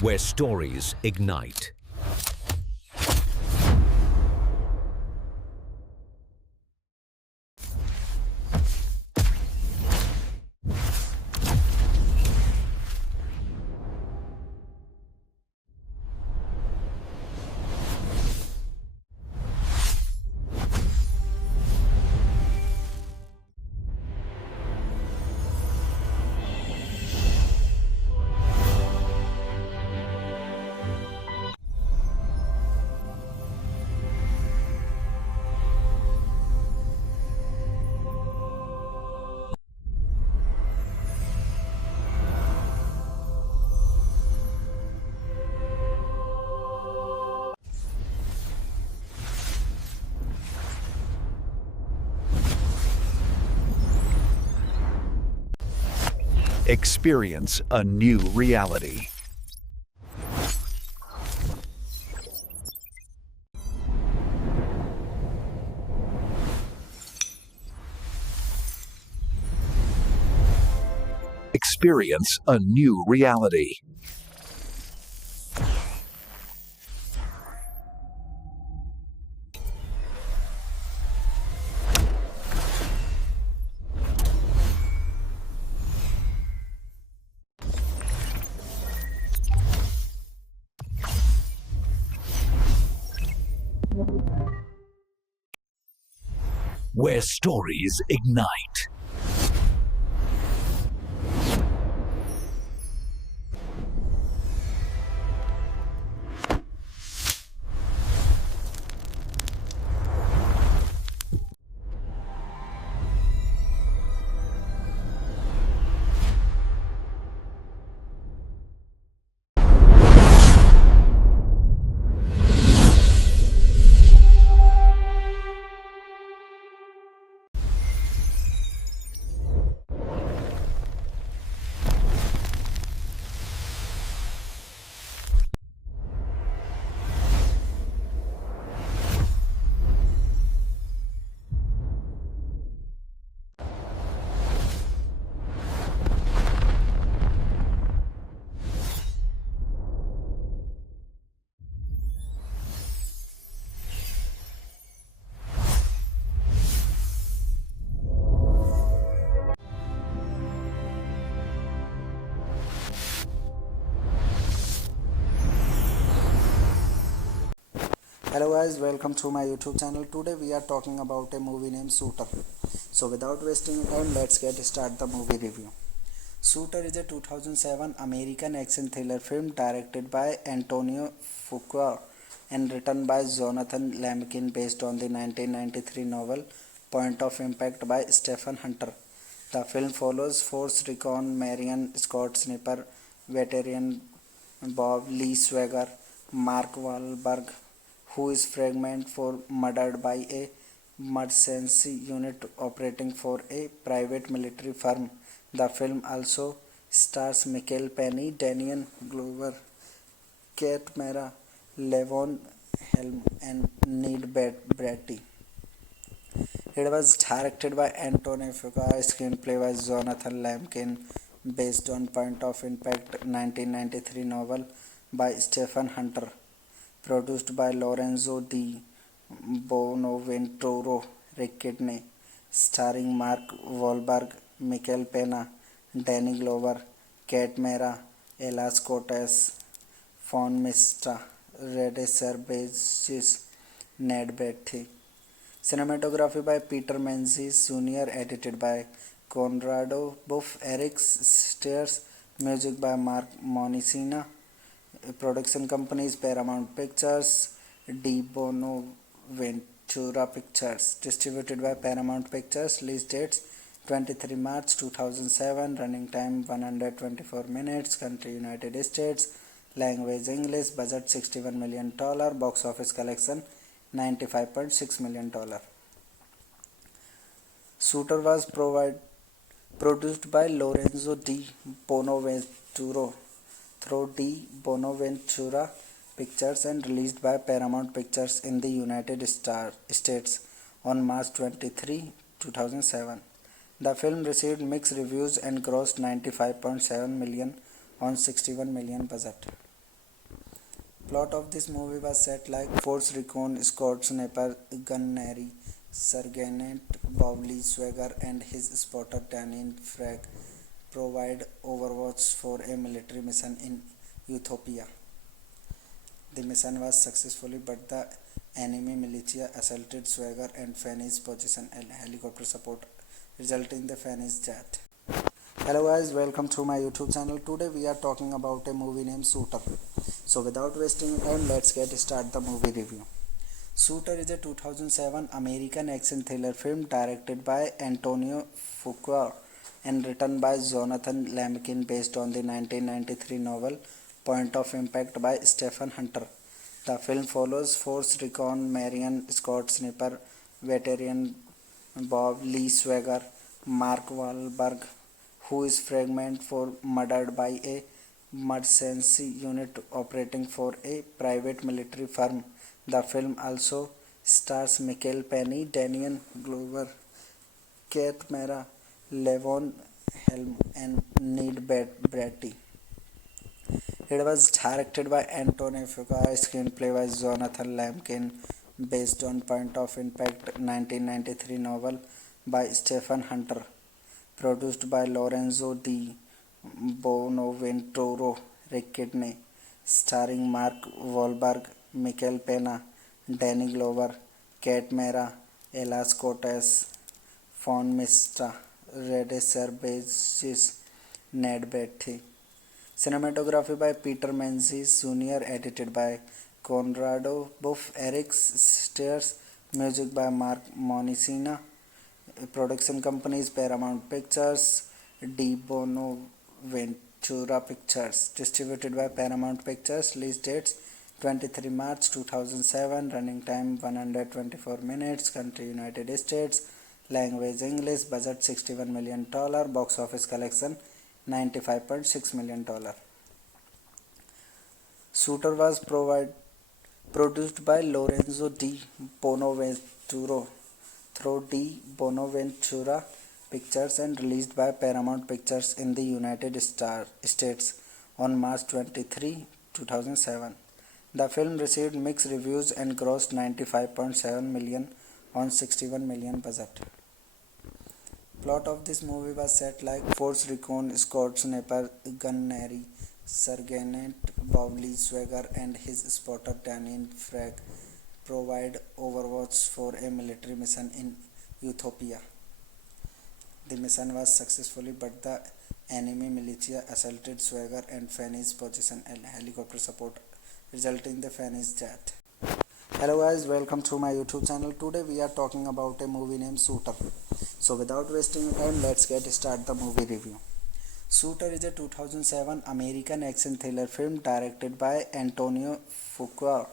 where stories ignite. Experience a new reality. Experience a new reality. Where stories ignite. Hello guys, welcome to my YouTube channel. Today we are talking about a movie named Shooter. So without wasting time, let's get start the movie review. Shooter is a 2007 American action thriller film directed by Antonio Fuqua and written by Jonathan Lemkin based on the 1993 novel Point of Impact by Stephen Hunter. The film follows Force Recon Marion Scott Sniper, veteran Bob Lee Swagger, Mark Wahlberg, who is fragment for murdered by a mercenary unit operating for a private military firm. The film also stars Michael Penny, Daniel Glover, Kate Mara, Levon Helm, and Ned Bratty. It was directed by Antonio Fuqua, screenplay by Jonathan Lemkin, based on Point of Impact 1993 novel by Stephen Hunter, produced by Lorenzo Di Bonaventura Ricciardini, starring Mark Wahlberg, Michael Pena, Danny Glover, Kate Mara, Ella Scottis, Fawn Mista, Rede Serbesis, Ned Betty. Cinematography by Peter Menzies Jr., edited by Conrado Buff, Eric Stairs, music by Mark Monicina. Production companies Paramount Pictures, De Bonaventura Pictures. Distributed by Paramount Pictures. Release dates 23 March 2007. Running time 124 minutes. Country United States. Language English. Budget $61 million. Box office collection $95.6 million. Shooter was produced by Lorenzo Di Bonaventura through Di Bonaventura Pictures and released by Paramount Pictures in the United States on March 23, 2007. The film received mixed reviews and grossed $95.7 million on $61 million budget. Plot of this movie was set like Force Recon Scott Sniper Gunnery Sergeant Bobby Swagger and his spotter Daniel Frag provide overwatch for a military mission in Ethiopia. The mission was successful, but the enemy militia assaulted Swagger and Fanny's position and helicopter support, resulting in the Fanny's death. Hello guys, welcome to my YouTube channel. Today we are talking about a movie named Shooter. So without wasting time, let's get start the movie review. Shooter is a 2007 American action thriller film directed by Antonio Fuqua and written by Jonathan Lemkin based on the 1993 novel Point of Impact by Stephen Hunter. The film follows Force Recon Marion Scott Sniper veteran Bob Lee Swagger, Mark Wahlberg, who is fragment for murdered by a mercenary unit operating for a private military firm. The film also stars Michael Penny, Daniel Glover, Kate Mara, Levon Helm, and Ned Beatty. It was directed by Antonio Fuqua, screenplay by Jonathan Lemkin, based on Point of Impact 1993 novel by Stephen Hunter, produced by Lorenzo Di Bonaventura Riccone, starring Mark Wahlberg, Michael Pena, Danny Glover, Kate Mara, Elas Cortez, Fawn Mista, Rede Cervantes, Ned Beatty. Cinematography by Peter Menzies Jr., edited by Conrado Buff, Eric Steers, music by Mark Monicina. Production companies Paramount Pictures, De Bonaventura Pictures. Distributed by Paramount Pictures. Release dates 23 March 2007. Running time 124 minutes. Country United States. Language English. Budget $61 million. Box office collection $95.6 million. Shooter was produced by Lorenzo Di Bonaventura through Di Bonaventura Pictures and released by Paramount Pictures in the United States on March 23, 2007. The film received mixed reviews and grossed $95.7 million on $61 million budget. Plot of this movie was set like Force Recon Scott Sniper Gunnery Sergeant Bobby Swagger and his spotter Daniel Frag provide overwatch for a military mission in Ethiopia. The mission was successful, but the enemy militia assaulted Swagger and Fanny's position and helicopter support, resulting in the Fanny's death. Hello guys, welcome to my YouTube channel. Today we are talking about a movie named Shooter. So without wasting time, let's get start the movie review. Shooter is a 2007 American action thriller film directed by Antonio Fuqua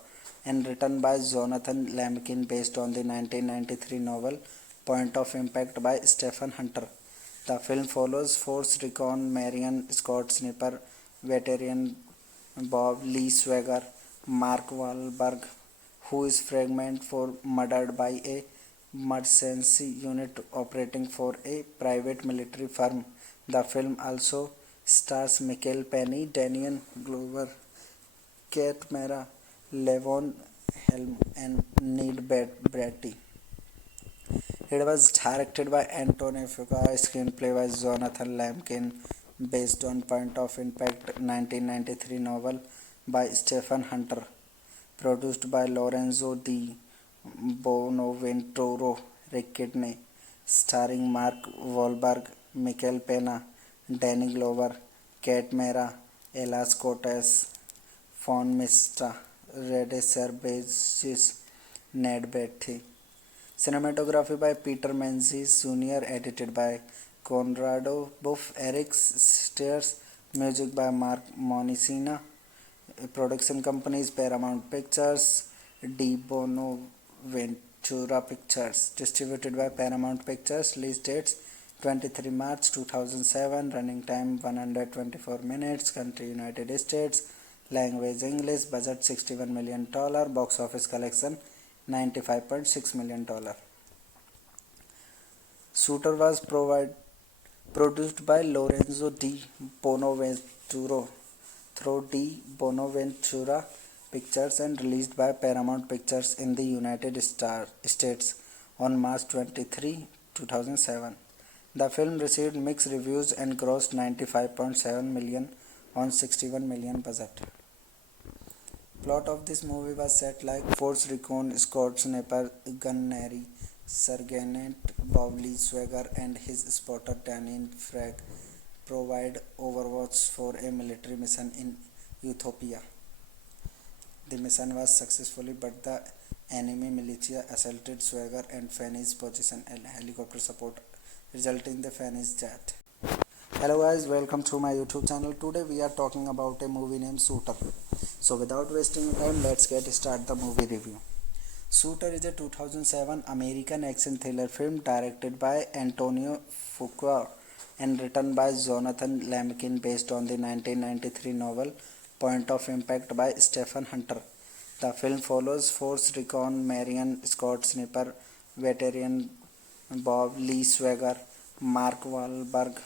and written by Jonathan Lemkin based on the 1993 novel Point of Impact by Stephen Hunter. The film follows Force Recon Marion Scott Sniper veteran Bob Lee Swagger, Mark Wahlberg, who is fragment for murdered by a mercenary unit operating for a private military firm. The film also stars Michael Penny, Daniel Glover, Kate Mara, Levon Helm, and Ned Beatty. It was directed by Antonio Fuqua, screenplay by Jonathan Lemkin, based on Point of Impact 1993 novel by Stephen Hunter, produced by Lorenzo Di Bonaventura Riccone, starring Mark Wahlberg, Michael Pena, Danny Glover, Kate Mara, Elas Cortez, Fawn Mista, Rede Cervantes, Ned Beatty. Cinematography by Peter Menzies Jr., edited by Conrado Buff, Eric Steers, music by Mark Monicina. Production companies Paramount Pictures, De Bonaventura Pictures. Distributed by Paramount Pictures. Release dates 23 March 2007. Running time 124 minutes. Country United States. Language English. Budget $61 million. Box office collection $95.6 million. Shooter was produced by Lorenzo Di Bonaventura through Di Bonaventura Pictures and released by Paramount Pictures in the United States on March 23, 2007. The film received mixed reviews and grossed 95.7 million on 61 million budget. Plot of this movie was set like Force Recon Scott Sniper Gunnery Sergeant Bobby Swagger and his spotter Daniel Frag provide overwatch for a military mission in Ethiopia. The mission was successful, but the enemy militia assaulted Swagger and Fanny's position and helicopter support, resulting in the Fanny's death. Hello guys, welcome to my YouTube channel. Today we are talking about a movie named Shooter. So without wasting time, let's get start the movie review. Shooter is a 2007 American action thriller film directed by Antonio Fuqua and written by Jonathan Lemkin based on the 1993 novel Point of Impact by Stephen Hunter. The film follows Force Recon Marion Scott Sniper veteran Bob Lee Swagger, Mark Wahlberg,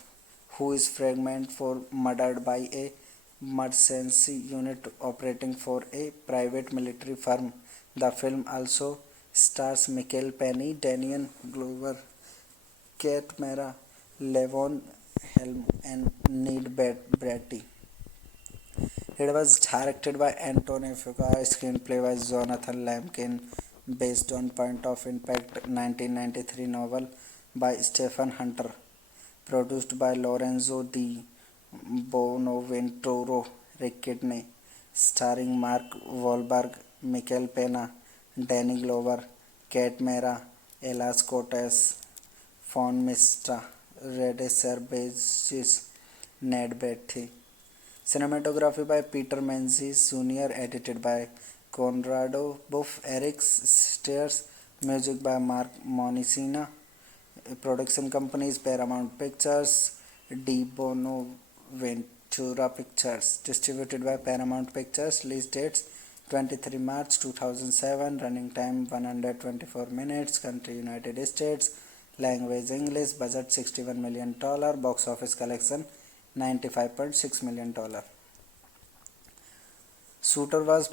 who is fragment for murdered by a mercenary unit operating for a private military firm. The film also stars Michael Penny, Daniel Glover, Kate Mara, Levon Helm, and Ned Beatty. It was directed by Antonio Fuqua, screenplay by Jonathan Lemkin, based on Point of Impact 1993 novel by Stephen Hunter, produced by Lorenzo Di Bonaventura, Rick Kidney, starring Mark Wahlberg, Michael Pena, Danny Glover, Kate Mara, Elas Cortez, Fawn Mistra, Rede Cervantes, Ned Beatty. Cinematography by Peter Menzies Jr., edited by Conrado Buff, Eric Stairs, music by Mark Monicina. Production companies Paramount Pictures, Di Bonaventura Pictures. Distributed by Paramount Pictures. Release dates 23 March 2007. Running time 124 minutes. Country United States. Language English. Budget $61 million. Box office collection $95.6 million. Shooter was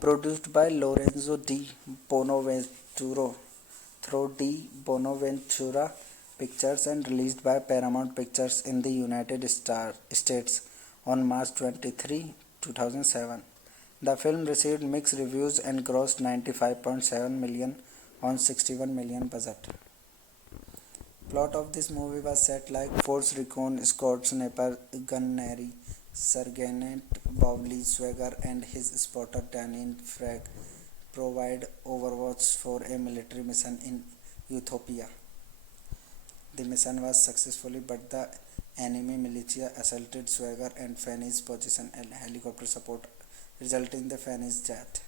produced by Lorenzo Di Bonaventura through Di Bonaventura Pictures and released by Paramount Pictures in the United States on March 23, 2007. The film received mixed reviews and grossed 95.7 million on 61 million budget. Plot of this movie was set like Force Recon Scott Sniper Gunnery Sergeant Bobby Swagger and his spotter Daniel Frag provide overwatch for a military mission in Ethiopia. The mission was successful, but the enemy militia assaulted Swagger and Fanny's position and helicopter support, resulting in the Fanny's death.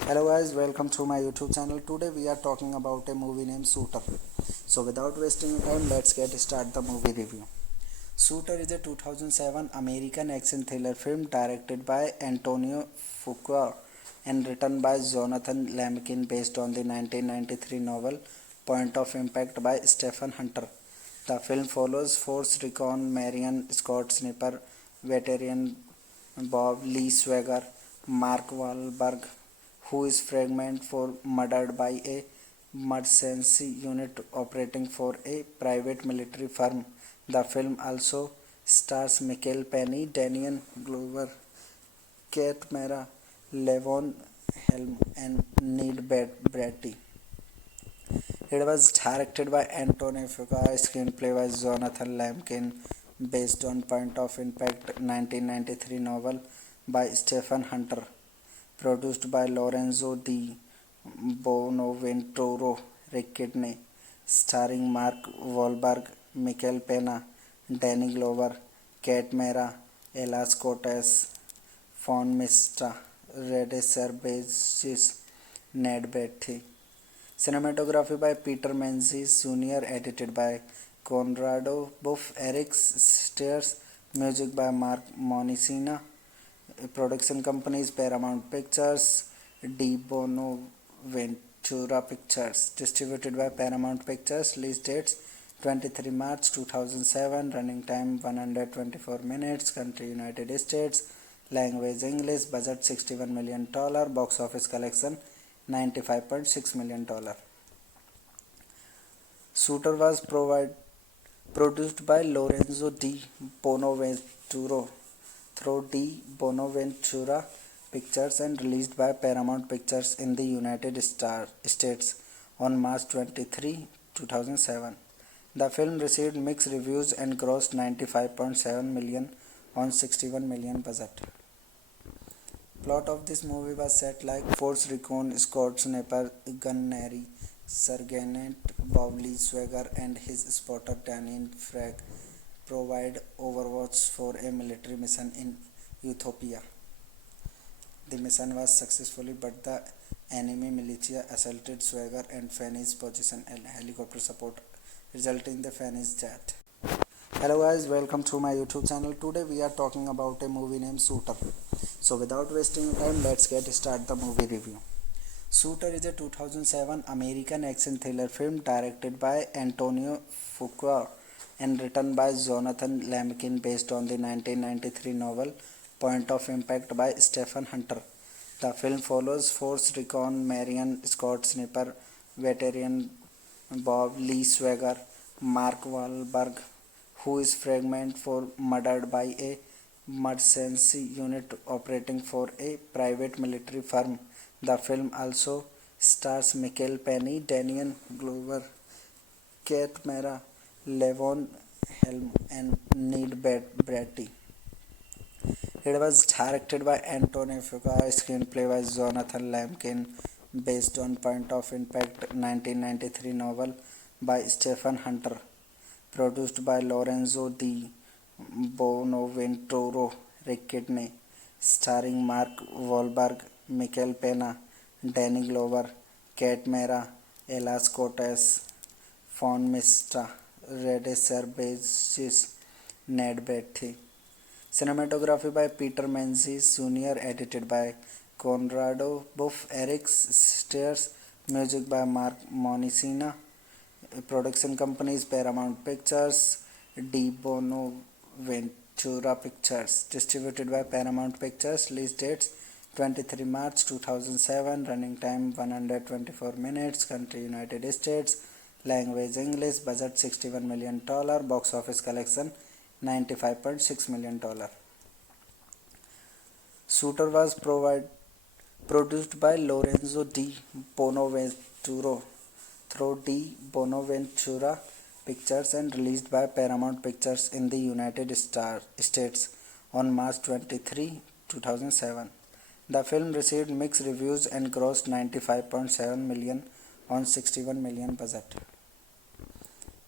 Hello guys, welcome to my YouTube channel. Today we are talking about a movie named Shooter. So without wasting time, let's get start the movie review. Shooter is a 2007 American action thriller film directed by Antonio Fuqua and written by Jonathan Lemkin based on the 1993 novel Point of Impact by Stephen Hunter. The film follows Force Recon Marion Scott Sniper veteran Bob Lee Swagger, Mark Wahlberg, who is fragment for murdered by a mercenary unit operating for a private military firm. The film also stars Michael Penny, Daniel Glover, Kate Mara, Levon Helm, and Ned Beatty. It was directed by Antonio Fuqua, screenplay by Jonathan Lemkin, based on Point of Impact 1993 novel by Stephen Hunter, produced by Lorenzo Di Bonaventura, Rick Kidney, starring Mark Wahlberg, Michael Pena, Danny Glover, Kate Mara, Elas Cortez, Fawn Mistra, Rede Cervantes, Ned Beatty. Cinematography by Peter Menzies Jr., edited by Conrado Buff, Eric Stairs, music by Mark Monicina. Production companies Paramount Pictures, Di Bonaventura Pictures. Distributed by Paramount Pictures. Release dates 23 March 2007. Running time 124 minutes. Country United States. Language English. Budget $61 million. Box office collection $95.6 million. Shooter was produced by Lorenzo Di Bonaventura through Di Bonaventura Pictures and released by Paramount Pictures in the United States on March 23, 2007. The film received mixed reviews and grossed $95.7 million on $61 million budget. Plot of this movie was set like Force Recon Scott Sniper Gunnery Sergeant Bobby Swagger and his spotter Daniel Frag provide overwatch for a military mission in Ethiopia. The mission was successful, but the enemy militia assaulted Swagger and Fanny's position and helicopter support, resulting in the Fanny's death. Hello guys, welcome to my YouTube channel. Today we are talking about a movie named Shooter. So without wasting time, let's get start the movie review. Shooter is a 2007 American action thriller film directed by Antonio Fuqua and written by Jonathan Lemkin based on the 1993 novel Point of Impact by Stephen Hunter. The film follows Force Recon Marion Scott Sniper veteran Bob Lee Swagger, Mark Wahlberg, who is fragment for murdered by a mercenary unit operating for a private military firm. The film also stars Michael Penny, Daniel Glover, Kate Mara, Levon Helm, and Ned Beatty. It was directed by Antonio Fuqua, screenplay by Jonathan Lemkin, based on Point of Impact 1993 novel by Stephen Hunter, produced by Lorenzo Di Bonaventura Kidney, starring Mark Wahlberg, Michael Pena, Danny Glover, Kate Mara, Ella Cortez, Fawn Mistra, Rede Serbesis, Ned Beatty. Cinematography by Peter Menzies Jr., edited by Conrado Buff, Eric Stairs, music by Mark Monicina. Production companies Paramount Pictures, Di Bonaventura Pictures. Distributed by Paramount Pictures. Release dates 23 March 2007. Running time 124 minutes. Country United States. Language English. Budget $61 million. Box office collection $95.6 million. Shooter was produced by Lorenzo Di Bonaventura through Di Bonaventura Pictures and released by Paramount Pictures in the United States on March 23, 2007. The film received mixed reviews and grossed $95.7 million on $61 million budget.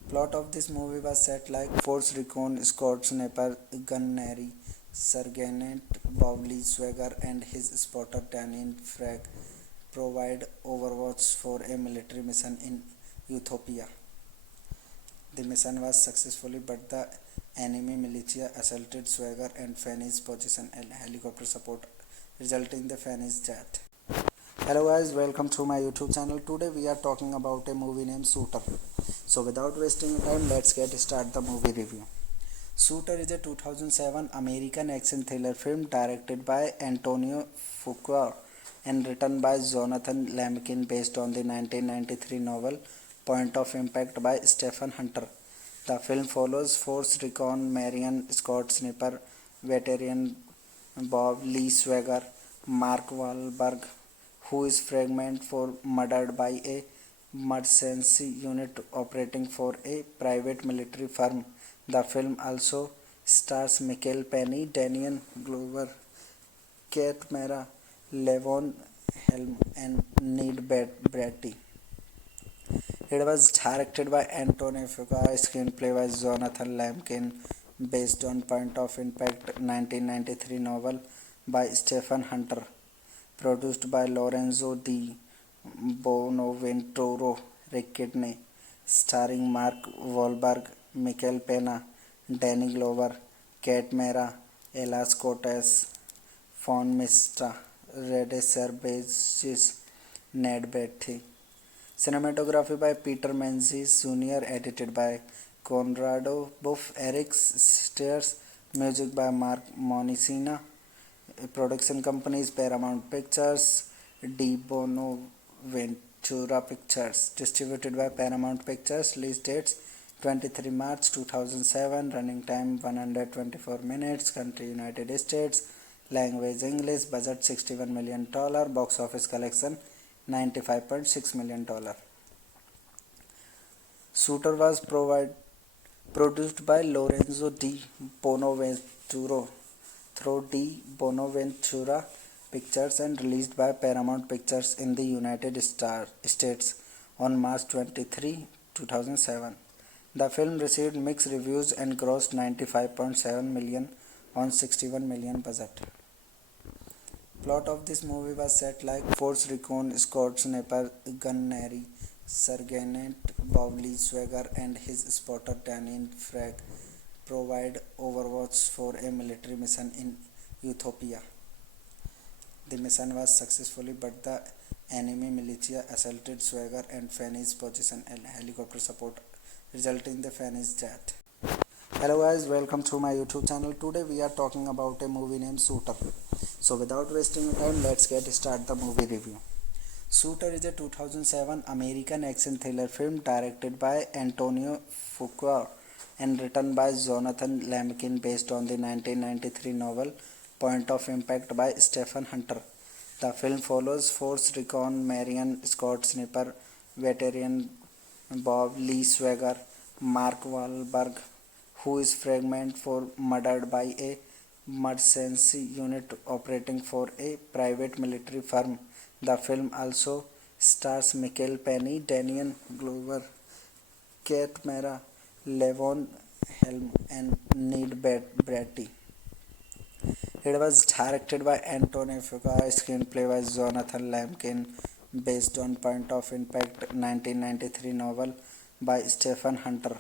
Plot of this movie was set like Force Recon Scott Sniper Gunnery Sergeant Bobby Swagger and his spotter Daniel Frag provide overwatch for a military mission in Ethiopia. The mission was successful, but the enemy militia assaulted Swagger and Fanny's position and helicopter support, resulting in the Fanny's death. Hello guys, welcome to my YouTube channel. Today we are talking about a movie named Shooter. So without wasting time, let's get start the movie review. Shooter is a 2007 American action thriller film directed by Antonio Fuqua and written by Jonathan Lemkin based on the 1993 novel Point of Impact by Stephen Hunter. The film follows Force Recon Marion Scott Sniper veteran Bob Lee Swagger, Mark Wahlberg, who is fragment for murdered by a mercenary unit operating for a private military firm. The film also stars Michael Penny, Daniel Glover, Kate Mara, Levon Helm, and Ned Beatty. It was directed by Antonio Fuqua, screenplay by Jonathan Lemkin, based on Point of Impact 1993 novel by Stephen Hunter, produced by Lorenzo Di Bonaventura Kidney, starring Mark Wahlberg, Michael Pena, Danny Glover, Kate Mara, Ella Cortez, Fawn Mistra, Rede Serbesis, Ned Beatty. Cinematography by Peter Menzies Jr., edited by Conrado Buff, Eric Stairs, music by Mark Monicina. Production companies Paramount Pictures, De Bonaventura Pictures. Distributed by Paramount Pictures. Release dates 23 March 2007. Running time 124 minutes. Country United States. Language English. Budget $61 million. Box office collection $95.6 million. Shooter was produced by Lorenzo Di Bonaventura through Di Bonaventura Pictures and released by Paramount Pictures in the United States on March 23, 2007. The film received mixed reviews and grossed $95.7 million on $61 million budget. Plot of this movie was set like Force Recon Scott Sniper Gunnery Sergeant Bobby Swagger and his spotter Daniel Frag provide overwatch for a military mission in Ethiopia. The mission was successful, but the enemy militia assaulted Swagger and Fanny's position and helicopter support, resulting in the Fanny's death. Hello guys, welcome to my YouTube channel. Today we are talking about a movie named Shooter. So without wasting time, let's get start the movie review. Shooter is a 2007 American action thriller film directed by Antonio Fuqua and written by Jonathan Lemkin based on the 1993 novel Point of Impact by Stephen Hunter. The film follows Force Recon Marion Scott Sniper veteran Bob Lee Swagger, Mark Wahlberg, who is fragmented for murdered by a mercenary unit operating for a private military firm. The film also stars Michael Penny, Daniel Glover, Kate Mara, Levon Helm, and Ned Beatty. It was directed by Antonio Fuqua, screenplay by Jonathan Lemkin, based on Point of Impact 1993 novel by Stephen Hunter,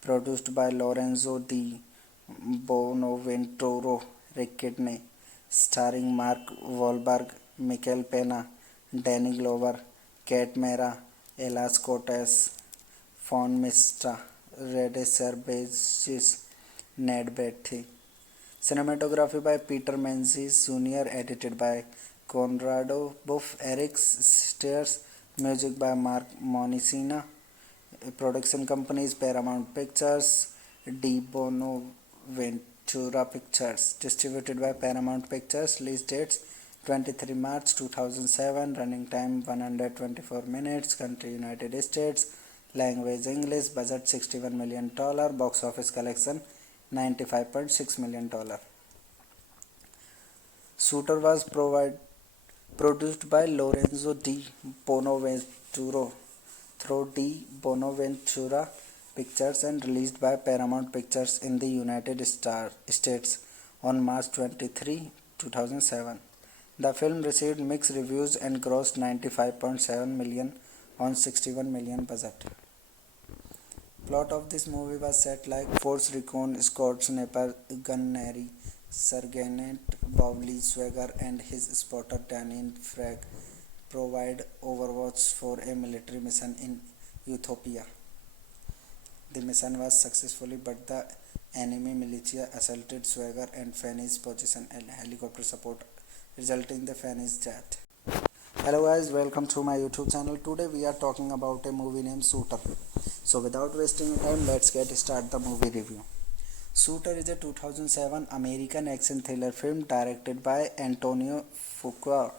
produced by Lorenzo Di Bonaventura Ricciardini, starring Mark Wahlberg, Michael Pena, Danny Glover, Kate Mara, Elas Cortez, Fawn Mistra, Rede Cervantes, Ned Beatty. Cinematography by Peter Menzies Jr., edited by Conrado Buff, Eric Steers, music by Mark Monicina. Production companies Paramount Pictures, De Bonaventura Pictures. Distributed by Paramount Pictures. Release dates 23 March 2007. Running time 124 minutes. Country United States. Language English. Budget $61 million. Box office collection $95.6 million. Shooter was produced by Lorenzo Di Bonaventura through Di Bonaventura Pictures and released by Paramount Pictures in the United States on March 23, 2007. The film received mixed reviews and grossed $95.7 million on $61 million budget. Plot of this movie was set like Force Recon Scott Sniper Gunnery Sergeant Bobby Swagger and his spotter Daniel Frag provide overwatch for a military mission in Ethiopia. The mission was successful, but the enemy militia assaulted Swagger and Fanny's position and helicopter support, resulting in the Fanny's death. Hello guys, welcome to my YouTube channel. Today we are talking about a movie named Shooter. So without wasting time, let's get start the movie review. Shooter is a 2007 American action thriller film directed by Antonio Fuqua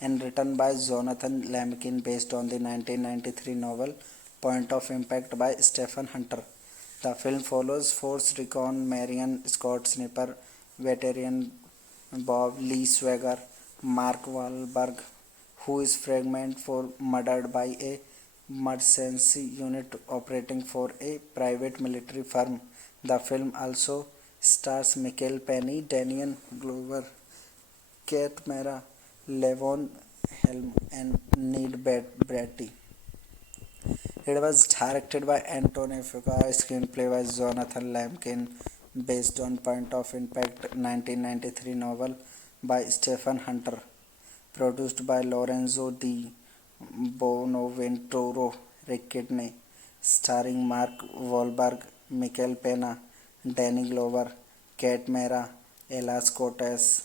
and written by Jonathan Lemkin based on the 1993 novel Point of Impact by Stephen Hunter. The film follows Force Recon Marion Scott Sniper veteran Bob Lee Swagger, Mark Wahlberg, who is fragmented for murdered by a mercenary unit operating for a private military firm. The film also stars Michael Penny, Daniel Glover, Kate Mara, Levon Helm, and Ned Beatty. It was directed by Antonio Fuqua, screenplay by Jonathan Lemkin, based on Point of Impact 1993 novel by Stephen Hunter, produced by Lorenzo Di Bonaventura Ricciardini, starring Mark Wahlberg, Michael Pena, Danny Glover, Kate Mara, Elas Cortez,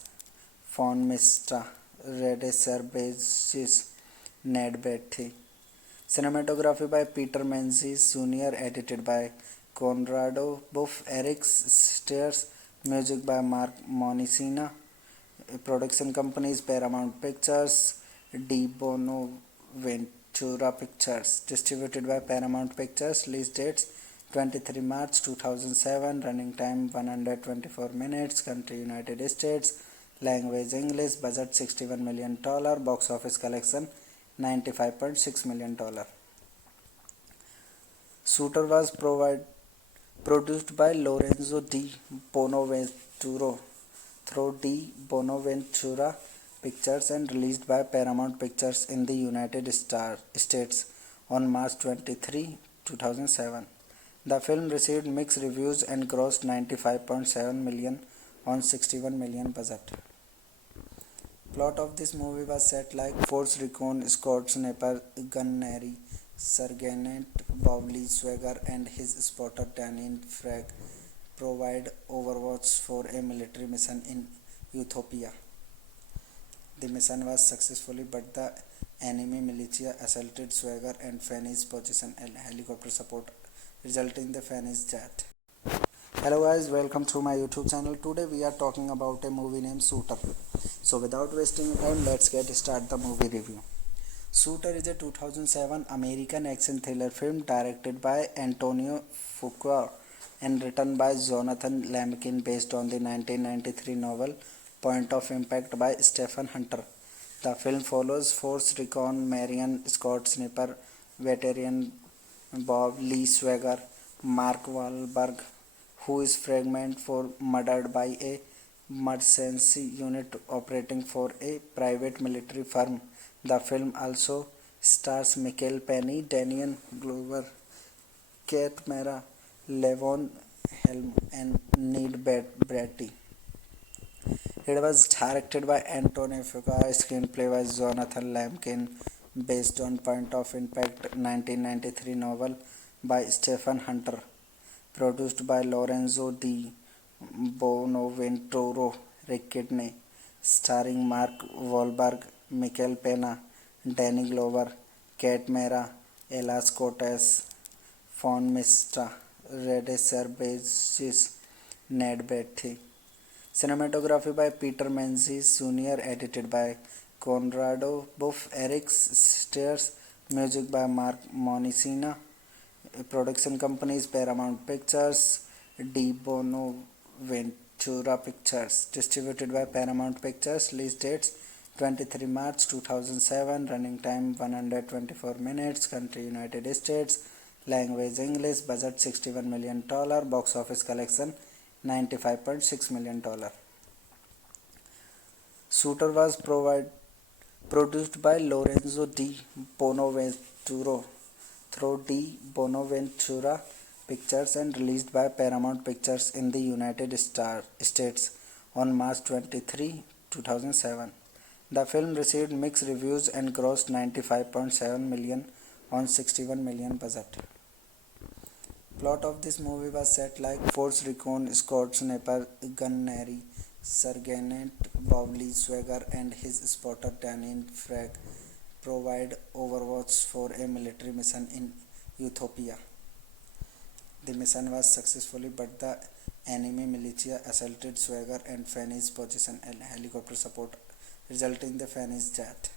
Von Mistra, Redeser Basis, Ned Betty. Cinematography by Peter Menzies Jr., edited by Conrado Buff, Eric Steers, music by Mark Monicina. Production companies Paramount Pictures, De Bonaventura Pictures. Distributed by Paramount Pictures. Release dates 23 March 2007. Running time 124 minutes. Country United States. Language English. Budget $61 million. Box office collection $95.6 million. Shooter was produced by Lorenzo Di Bonaventura through Di Bonaventura Pictures and released by Paramount Pictures in the United States on March 23, 2007. The film received mixed reviews and grossed $95.7 million on $61 million budget. Plot of this movie was set like Force Recon Scott Sniper Gunnery Sergeant Bobby Swagger and his spotter Daniel Frag provide overwatch for a military mission in Ethiopia. The mission was successful, but the enemy militia assaulted Swagger and Fanny's position and helicopter support, resulting in the Fanny's death. Hello guys, welcome to my YouTube channel. Today we are talking about a movie named Shooter. So without wasting time, let's get started the movie review. Shooter is a 2007 American action thriller film directed by Antonio Fuqua and written by Jonathan Lemkin based on the 1993 novel Point of Impact by Stephen Hunter. The film follows Force Recon Marion Scott Sniper veteran Bob Lee Swagger, Mark Wahlberg, who is fragmented for murdered by a mercenary unit operating for a private military firm. The film also stars Michael Penny, Daniel Glover, Kate Mara, Levon Helm, and Ned Beatty. It was directed by Antonio Fuqua, screenplay by Jonathan Lemkin, based on Point of Impact 1993 novel by Stephen Hunter, produced by Lorenzo Di Bonaventura Kidney, starring Mark Wahlberg, Michael Pena, Danny Glover, Kate Mara, Elas Cortez, Von Mistra, Redeser Basis, Ned Betty. Cinematography by Peter Menzies Jr., edited by Conrado Buff, Eric Steers, music by Mark Monicina. Production companies Paramount Pictures, De Bonaventura Pictures. Distributed by Paramount Pictures. Release dates 23 March 2007. Running time 124 minutes. Country United States. Language English. Budget $61 million. Box office collection $95.6 million. Shooter was produced by Lorenzo Di Bonaventura through Di Bonaventura Pictures and released by Paramount Pictures in the United States on March 23, 2007. The film received mixed reviews and grossed $95.7 million on $61 million budget. Plot of this movie was set like Force Recon Scott Sniper Gunnery Sergeant Bobby Swagger and his spotter Daniel Frag provide overwatch for a military mission in Ethiopia. The mission was successful, but the enemy militia assaulted Swagger and Fanny's position and helicopter support, resulting in the Fanny's death.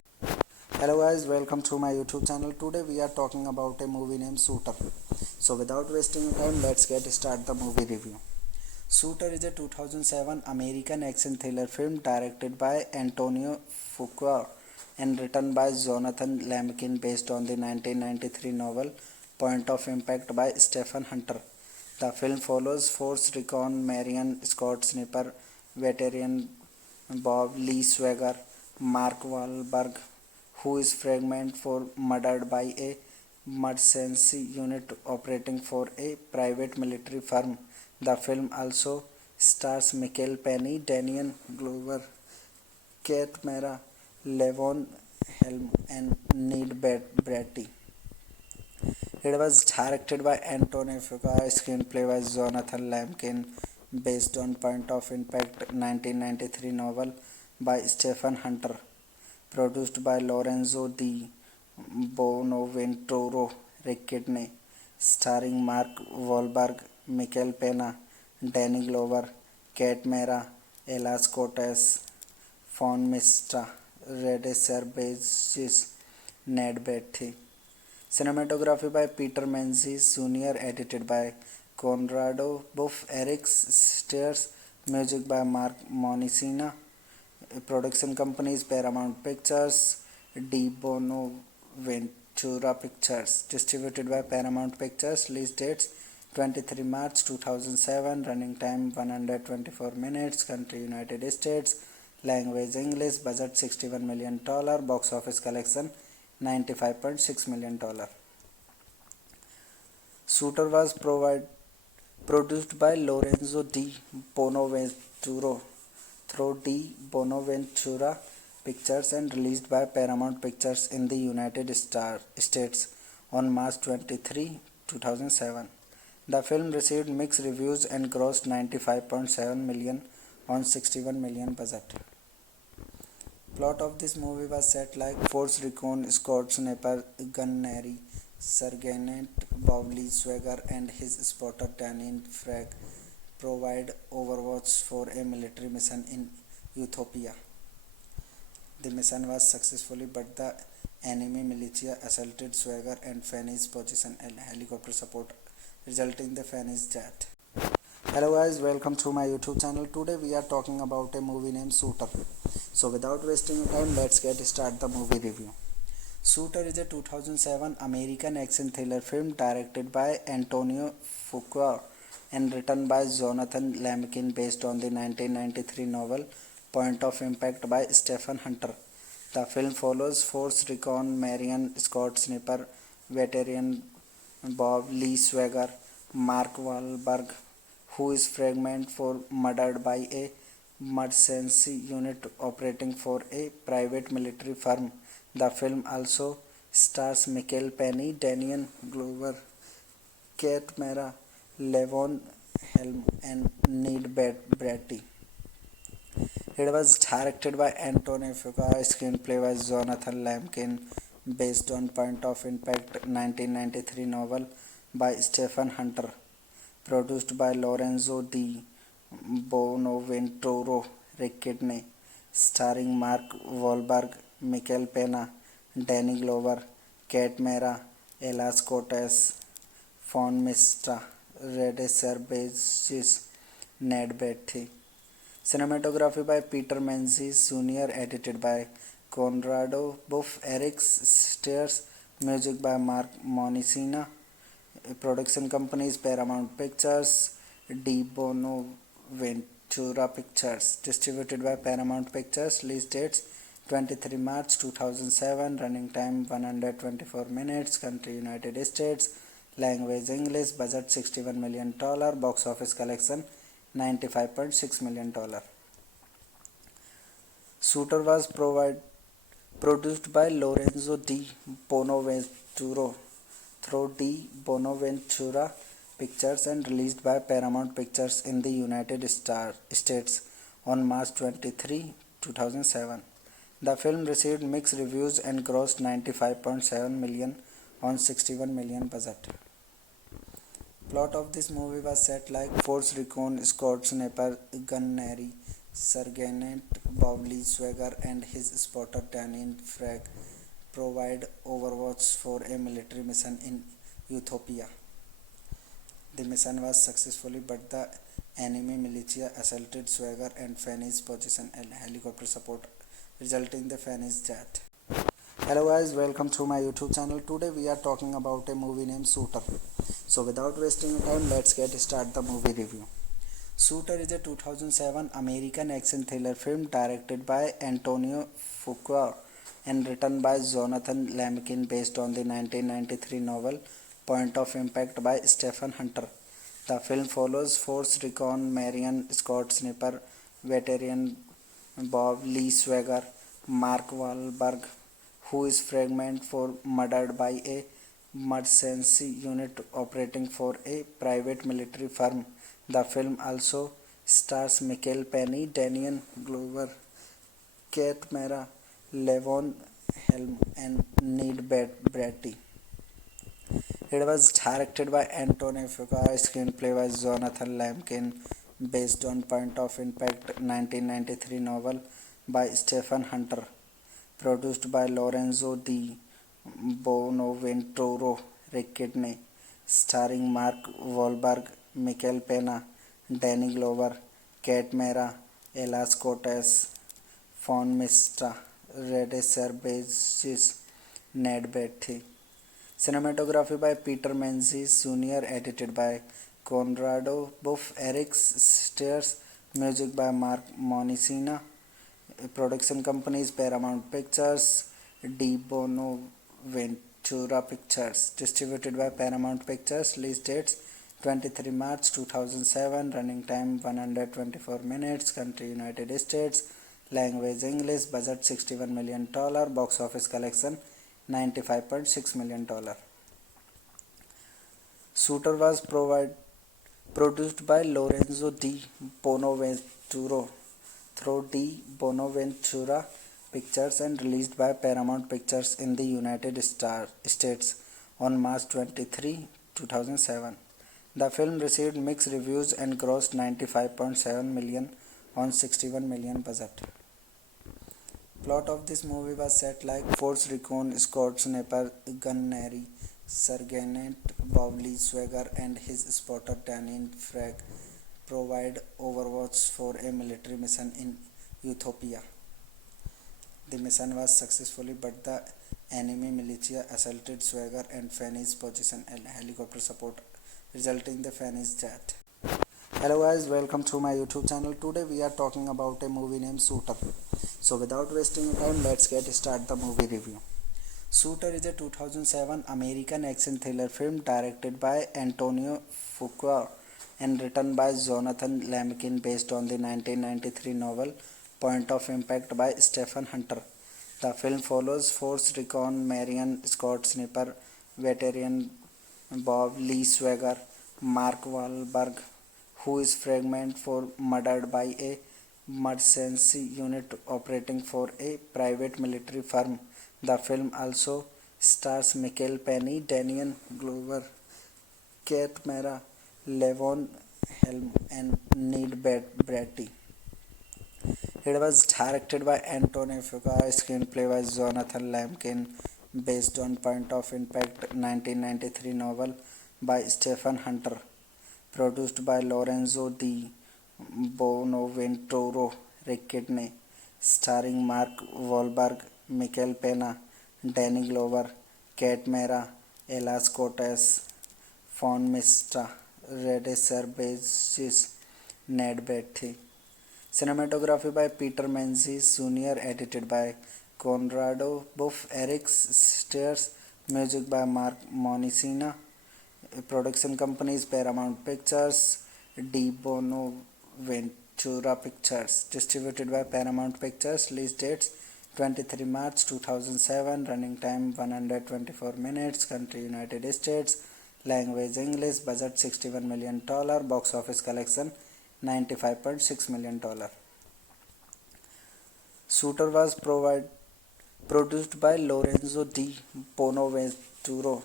Hello guys, welcome to my YouTube channel. Today we are talking about a movie named Shooter. So without wasting time, let's get started the movie review. Shooter is a 2007 American action thriller film directed by Antonio Fuqua and written by Jonathan Lemkin based on the 1993 novel Point of Impact by Stephen Hunter. The film follows Force Recon Marion Scott Sniper veteran Bob Lee Swagger, Mark Wahlberg, who is fragmented for murdered by a mercenary unit operating for a private military firm. The film also stars Michael Penny, Daniel Glover, Kate Mara, Levon Helm, and Ned Beatty. It was directed by Antonio Fuqua, screenplay by Jonathan Lemkin, based on Point of Impact 1993 novel by Stephen Hunter, produced by Lorenzo Di Bonaventura Ricciardini, starring Mark Wahlberg, Michael Pena, Danny Glover, Kate Mara, Elas Cortez, Fawn Mistra, Rede Serbesis, Ned Beatty. Cinematography by Peter Menzies Jr., edited by Conrado Buff, Eric Steers, music by Mark Monicina. Production companies Paramount Pictures, De Bonaventura Pictures. Distributed by Paramount Pictures. Release dates 23 March 2007. Running time 124 minutes. Country United States. Language English. Budget $61 million. Box office collection $95.6 million. Shooter was produced by Lorenzo Di Bonaventura through Di Bonaventura Pictures and released by Paramount Pictures in the United States on March 23, 2007. The film received mixed reviews and grossed $95.7 million on $61 million budget. Plot of this movie was set like Force Recon Scott Sniper Gunnery Sergeant Bobby Swagger and his spotter Daniel Frag provide overwatch for a military mission in Ethiopia. The mission was successful, but the enemy militia assaulted Swagger and Fanny's position and helicopter support, resulting in the Fanny's death. Hello guys, welcome to my YouTube channel. Today we are talking about a movie named Shooter. So without wasting time, let's get started the movie review. Shooter is a 2007 American action thriller film directed by Antonio Fuqua and written by Jonathan Lemkin based on the 1993 novel Point of Impact by Stephen Hunter. The film follows Force Recon Marion Scott Sniper veteran Bob Lee Swagger, Mark Wahlberg, who is fragmented for murdered by a mercenary unit operating for a private military firm. The film also stars Michael Penny, Daniel Glover, Kate Mara, Levon Helm, and Ned Beatty. It was directed by Antonio Fuqua, screenplay by Jonathan Lemkin, based on Point of Impact 1993 novel by Stephen Hunter, produced by Lorenzo Di Bonaventura Ricciardini, starring Mark Wahlberg, Michael Pena, Danny Glover, Kate Mara, Elas Cortez, Fawn Mistra, Rede Serbesis, Ned Beatty. Cinematography by Peter Menzies Jr., edited by Conrado Buff, Eric Steers, music by Mark Monicina. Production companies Paramount Pictures, De Bonaventura Pictures. Distributed by Paramount Pictures. Release dates 23 March 2007. Running time 124 minutes. Country United States. Language English. Budget $61 million. Box office collection $95.6 million. Shooter was produced by Lorenzo Di Bonaventura through Di Bonaventura Pictures and released by Paramount Pictures in the United States on March 23, 2007. The film received mixed reviews and grossed $95.7 million on $61 million budget. Plot of this movie was set like Force Recon Scott Sniper Gunnery Sergeant Bobby Swagger and his spotter Daniel Frag provide overwatch for a military mission in Ethiopia. The mission was successful, but the enemy militia assaulted Swagger and Fanny's position and helicopter support, resulting in the Fanny's death. Hello guys, welcome to my YouTube channel. Today we are talking about a movie named Shooter. So without wasting time, let's get started the movie review. Shooter is a 2007 American action thriller film directed by Antonio Fuqua and written by Jonathan Lemkin based on the 1993 novel Point of Impact by Stephen Hunter. The film follows Force Recon Marion Scott Sniper veteran Bob Lee Swagger, Mark Wahlberg, who is fragmented for murdered by a mercenary unit operating for a private military firm. The film also stars Michael Penny, Daniel Glover, Kate Mara, Levon Helm, and Ned Bratty. It was directed by Anthony Fuqua, screenplay by Jonathan Lamkin, based on Point of Impact 1993 novel by Stephen Hunter, produced by Lorenzo Di Bonaventura Ricciardini, starring Mark Wahlberg, Michael Pena, Danny Glover, Kate Mara, Elas Cortez, Fawn Mistra, Rede Serbesis, Ned Betty. Cinematography by Peter Menzies Jr., edited by Conrado Buff, Eric Stairs, music by Mark Monicina. Production companies Paramount Pictures, De Bonaventura Pictures. Distributed by Paramount Pictures. Release dates 23 March 2007. Running time 124 minutes. Country United States. Language English. Budget $61 million. Box office collection $95.6 million. Shooter was produced by Lorenzo Di Bonaventura through Di Bonaventura Pictures and released by Paramount Pictures in the United States on March 23, 2007. The film received mixed reviews and grossed $95.7 million on $61 million budget. Plot of this movie was set like Force Recon Scott Sniper Gunnery Sergeant Bob Lee Swagger and his spotter Daniel Frag provide overwatch for a military mission in Ethiopia. The mission was successful, but the enemy militia assaulted Swagger and Fanny's position and helicopter support, resulting in the Fanny's death. Hello guys, welcome to my YouTube channel. Today we are talking about a movie named Shooter. So without wasting time, let's get start the movie review. Shooter is a 2007 American action thriller film directed by Antonio Fuqua and written by Jonathan Lamkin, based on the 1993 novel Point of Impact by Stephen Hunter. The film follows Force Recon Marion Scott Sniper veteran Bob Lee Swagger, Mark Wahlberg, who is fragmented for murdered by a mercenary unit operating for a private military firm. The film also stars Michael Penny, Daniel Glover, Kate Mara, Levon Helm, and Ned Bratty. It was directed by Anthony Fuqua, screenplay by Jonathan Lamkin, based on Point of Impact 1993 novel by Stephen Hunter, produced by Lorenzo Di Bonaventura Ricciardini, starring Mark Wahlberg, Michael Pena, Danny Glover, Kate Mara, Elas Cortez, Fawn Mistra, Rede Serbesis, Ned Betty. Cinematography by Peter Menzies Jr., edited by Conrado Buff, Eric Stairs, music by Mark Monicina. Production companies Paramount Pictures, De Bonaventura Pictures. Distributed by Paramount Pictures. Release dates 23 March 2007. Running time 124 minutes. Country United States. Language English. Budget $61 million. Box office collection $95.6 million. Shooter was produced by Lorenzo Di Bonaventura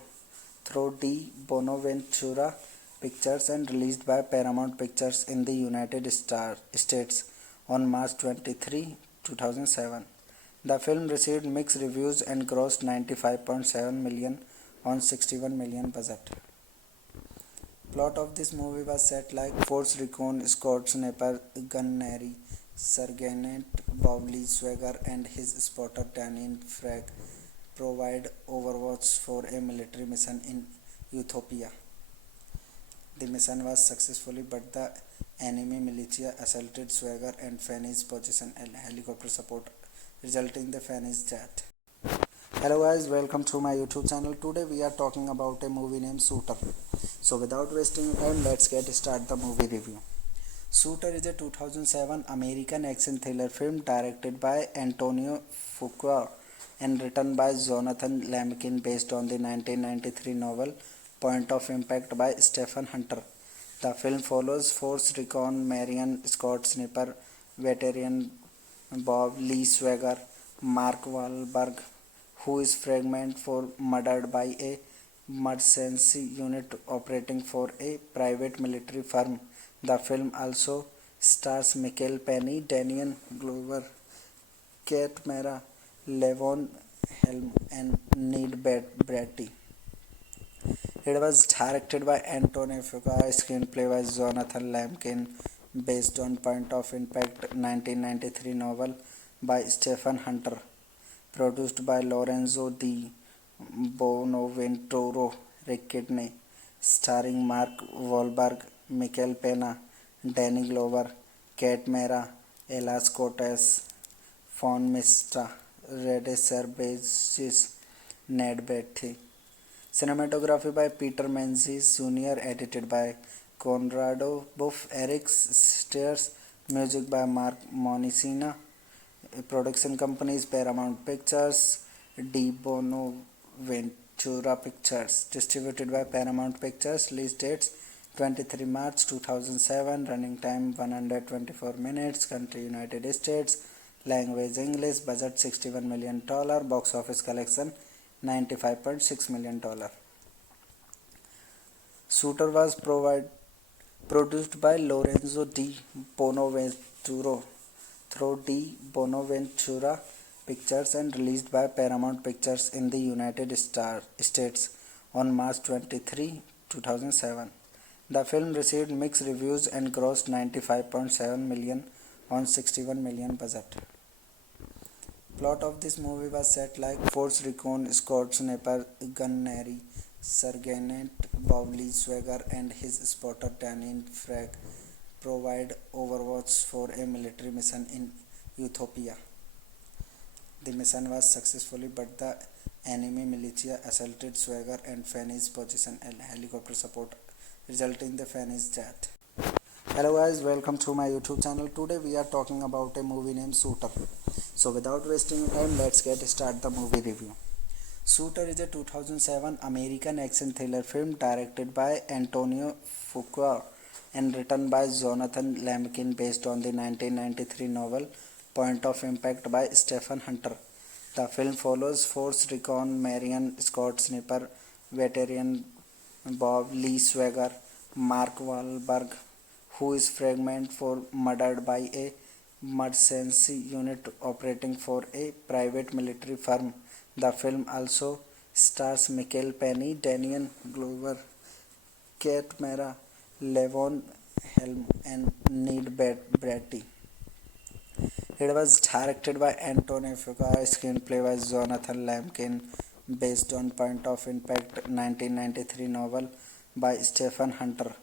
through Di Bonaventura Pictures and released by Paramount Pictures in the United States on March 23, 2007. The film received mixed reviews and grossed $95.7 million on $61 million budget. Plot of this movie was set like Force Recon Scott Sniper Gunnery Sergeant Bob Lee Swagger and his spotter Daniel Frag provide overwatch for a military mission in Ethiopia. The mission was successful, but the enemy militia assaulted Swagger and Fanny's position and helicopter support, resulting in the Fanny's death. Hello guys, welcome to my YouTube channel. Today we are talking about a movie named Shooter. So without wasting time, let's get start the movie review. Shooter is a 2007 American action thriller film directed by Antonio Fuqua and written by Jonathan Lamkin, based on the 1993 novel Point of Impact by Stephen Hunter. The film follows Force Recon Marion Scott Sniper veteran Bob Lee Swagger, Mark Wahlberg, who is fragment for murdered by a emergency unit operating for a private military firm. The film also stars Michael Penny, Daniel Glover, Kate Mara, Levon Helm, and Ned Beatty. It was directed by Anton Fuqua, screenplay by Jonathan Lamkin, based on Point of Impact 1993 novel by Stephen Hunter, produced by Lorenzo Di Bonaventura Ricciardini, starring Mark Wahlberg, Michael Pena, Danny Glover, Kate Mara, Elas Cortez, Fawn Mista, Rede Cervantes, Ned Beatty. Cinematography by Peter Menzies Jr., edited by Conrado Buff, Eric Stairs, music by Mark Monicina. Production companies Paramount Pictures, Di Bonaventura Pictures. Distributed by Paramount Pictures. Release dates 23 March 2007. Running time 124 minutes. Country United States. Language English. Budget $61 million. Box office collection $95.6 million. Shooter was produced by Lorenzo Di Bonaventura through Di Bonaventura Pictures and released by Paramount Pictures in the United States on March 23, 2007. The film received mixed reviews and grossed $95.7 million on $61 million budget. Plot of this movie was set like Force Recon Scott Sniper Gunnery Sergeant Bob Lee Swagger and his spotter Daniel Frag provide overwatch for a military mission in Ethiopia. The mission was successful, but the enemy militia assaulted Swagger and Fanny's position and helicopter support, resulting in the Fanny's death. Hello guys, welcome to my YouTube channel. Today we are talking about a movie named Shooter. So without wasting time, let's get start the movie review. Shooter is a 2007 American action thriller film directed by Antonio Fuqua and written by Jonathan Lamkin, based on the 1993 novel Point of Impact by Stephen Hunter. The film follows Force Recon Marion Scott Sniper veteran Bob Lee Swagger, Mark Wahlberg, who is fragment for murdered by a emergency unit operating for a private military firm. The film also stars Michael Penny, Daniel Glover, Kate Mara, Levon Helm, and Ned Beatty. It was directed by Anton Fuqua, screenplay by Jonathan Lamkin, based on Point of Impact 1993 novel by Stephen Hunter,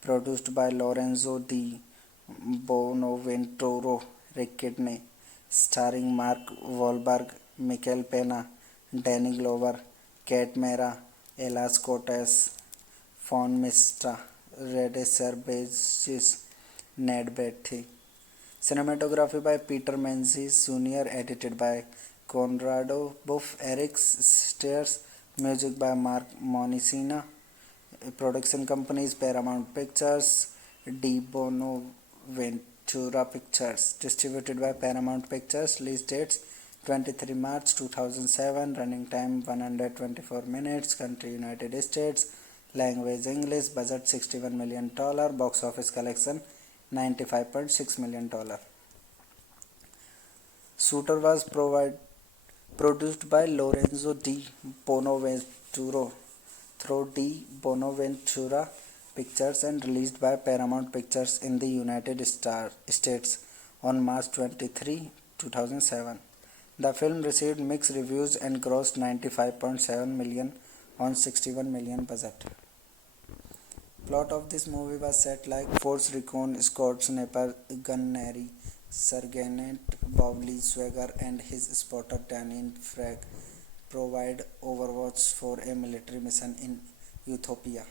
produced by Lorenzo Di Bonaventura Ricciardini, starring Mark Wahlberg, Michael Pena, Danny Glover, Kate Mara, Elas Cortez, Fawn Mista, Rede Cervantes, Ned Beatty. Cinematography by Peter Menzies Jr., edited by Conrado Buff, Eric Stairs, music by Mark Monicina. Production companies Paramount Pictures, Di Bonaventura Pictures. Distributed by Paramount Pictures. Release dates 23 March 2007. Running time 124 minutes. Country United States. Language English. Budget $61 million. Box office collection $95.6 million. Shooter was produced by Lorenzo Di Bonaventura through Di Bonaventura Pictures and released by Paramount Pictures in the United States on March 23, 2007. The film received mixed reviews and grossed $95.7 million on $61 million budget. Plot of this movie was set like Force Recon Scott Sniper Gunnery Sergeant Bob Lee Swagger and his spotter Daniel Frag provide overwatch for a military mission in Ethiopia.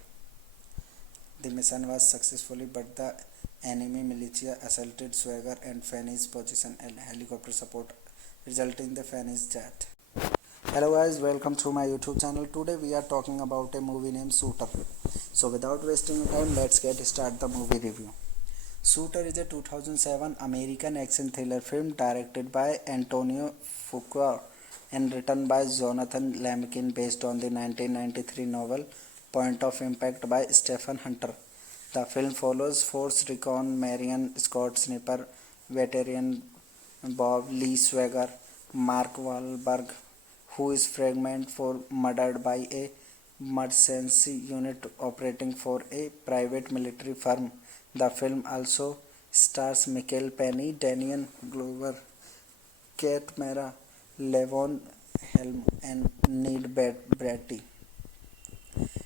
The mission was successful, but the enemy militia assaulted Swagger and Fanny's position and helicopter support, resulting in the Fanny's death. Hello guys, welcome to my YouTube channel. Today we are talking about a movie named Shooter. So without wasting time, let's get start the movie review. Shooter is a 2007 American action thriller film directed by Antonio Fuqua and written by Jonathan Lemkin based on the 1993 novel Point of Impact by Stephen Hunter. The film follows Force Recon Marion Scott Sniper veteran Bob Lee Swagger, Mark Wahlberg, who is fragment for murdered by a mercenary unit operating for a private military firm. The film also stars Michael Penny, Daniel Glover, Kate Mara, Levon Helm, and Ned Bratty.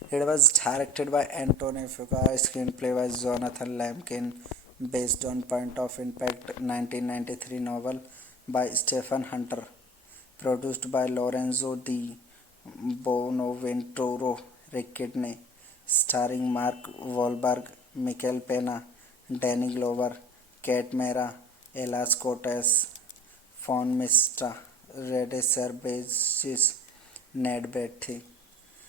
It was directed by Antonio Fuqua, screenplay by Jonathan Lemkin, based on Point of Impact 1993 novel by Stephen Hunter, produced by Lorenzo Di Bonaventura Ricciardini, starring Mark Wahlberg, Michael Pena, Danny Glover, Kate Mara, Elas Cortez, Fawn Mista, Rede Serbesis, Ned Betty.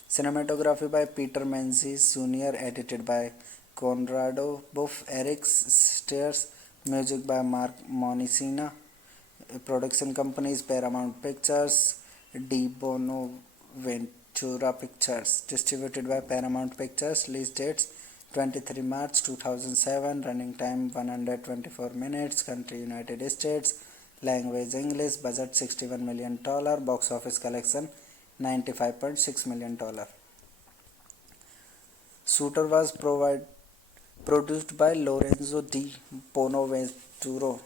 Cinematography by Peter Menzies Jr., edited by Conrado Buff, Eric Steers, music by Mark Monicina. Production companies Paramount Pictures, Di Bonaventura Pictures. Distributed by Paramount Pictures. Release dates 23 March 2007. Running time 124 minutes. Country United States. Language English. Budget $61 million. Box office collection $95.6 million. Shooter was produced by Lorenzo Di Bonaventura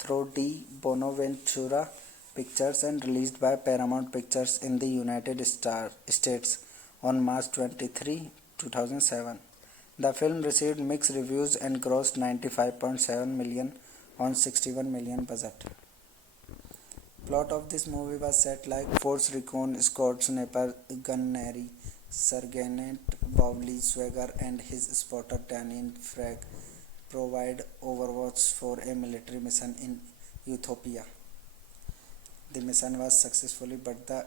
through Di Bonaventura Pictures and released by Paramount Pictures in the United States on March 23, 2007. The film received mixed reviews and grossed $95.7 million on $61 million budget. Plot of this movie was set like Force Recon Scott Sniper Gunnery Sergeant Bob Lee Swagger and his spotter Daniel Frag provide overwatch for a military mission in Ethiopia. The mission was successful, but the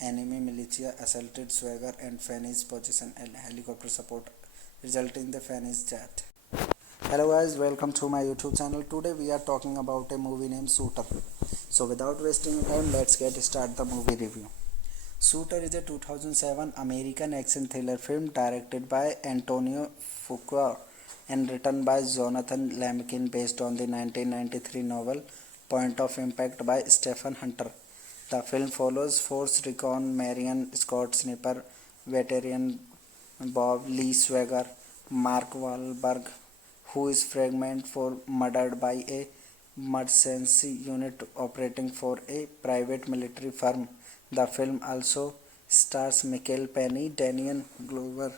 enemy militia assaulted Swagger and Fanny's position and helicopter support, resulting in the Fanny's death. Hello guys, welcome to my YouTube channel. Today we are talking about a movie named Shooter. So without wasting time, let's get start the movie review. Shooter is a 2007 American action thriller film directed by Antonio Fuqua and written by Jonathan Lemkin based on the 1993 novel Point of Impact by Stephen Hunter. The film follows Force Recon Marion Scott Sniper veteran Bob Lee Swagger, Mark Wahlberg, who is fragment for murdered by a mercenary unit operating for a private military firm. The film also stars Michael Penny, Daniel Glover,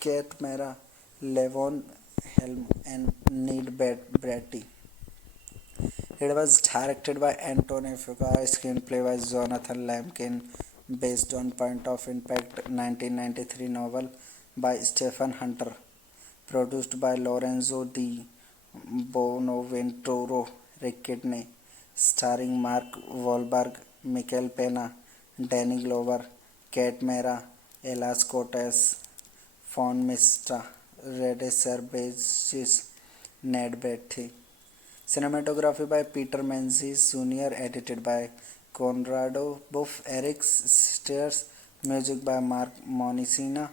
Kate Mara, Levon Helm, and Ned Bratty. It was directed by Antonio Fuqua, screenplay by Jonathan Lemkin, based on Point of Impact 1993 novel by Stephen Hunter, produced by Lorenzo Di Bonaventura Ricciardini, starring Mark Wahlberg, Michael Pena, Danny Glover, Kate Mara, Elas Cortez, Fawn Mista, Rede Serbesis, Ned Betty. Cinematography by Peter Menzies Jr., edited by Conrado Buff, Eric Steers, music by Mark Monicina.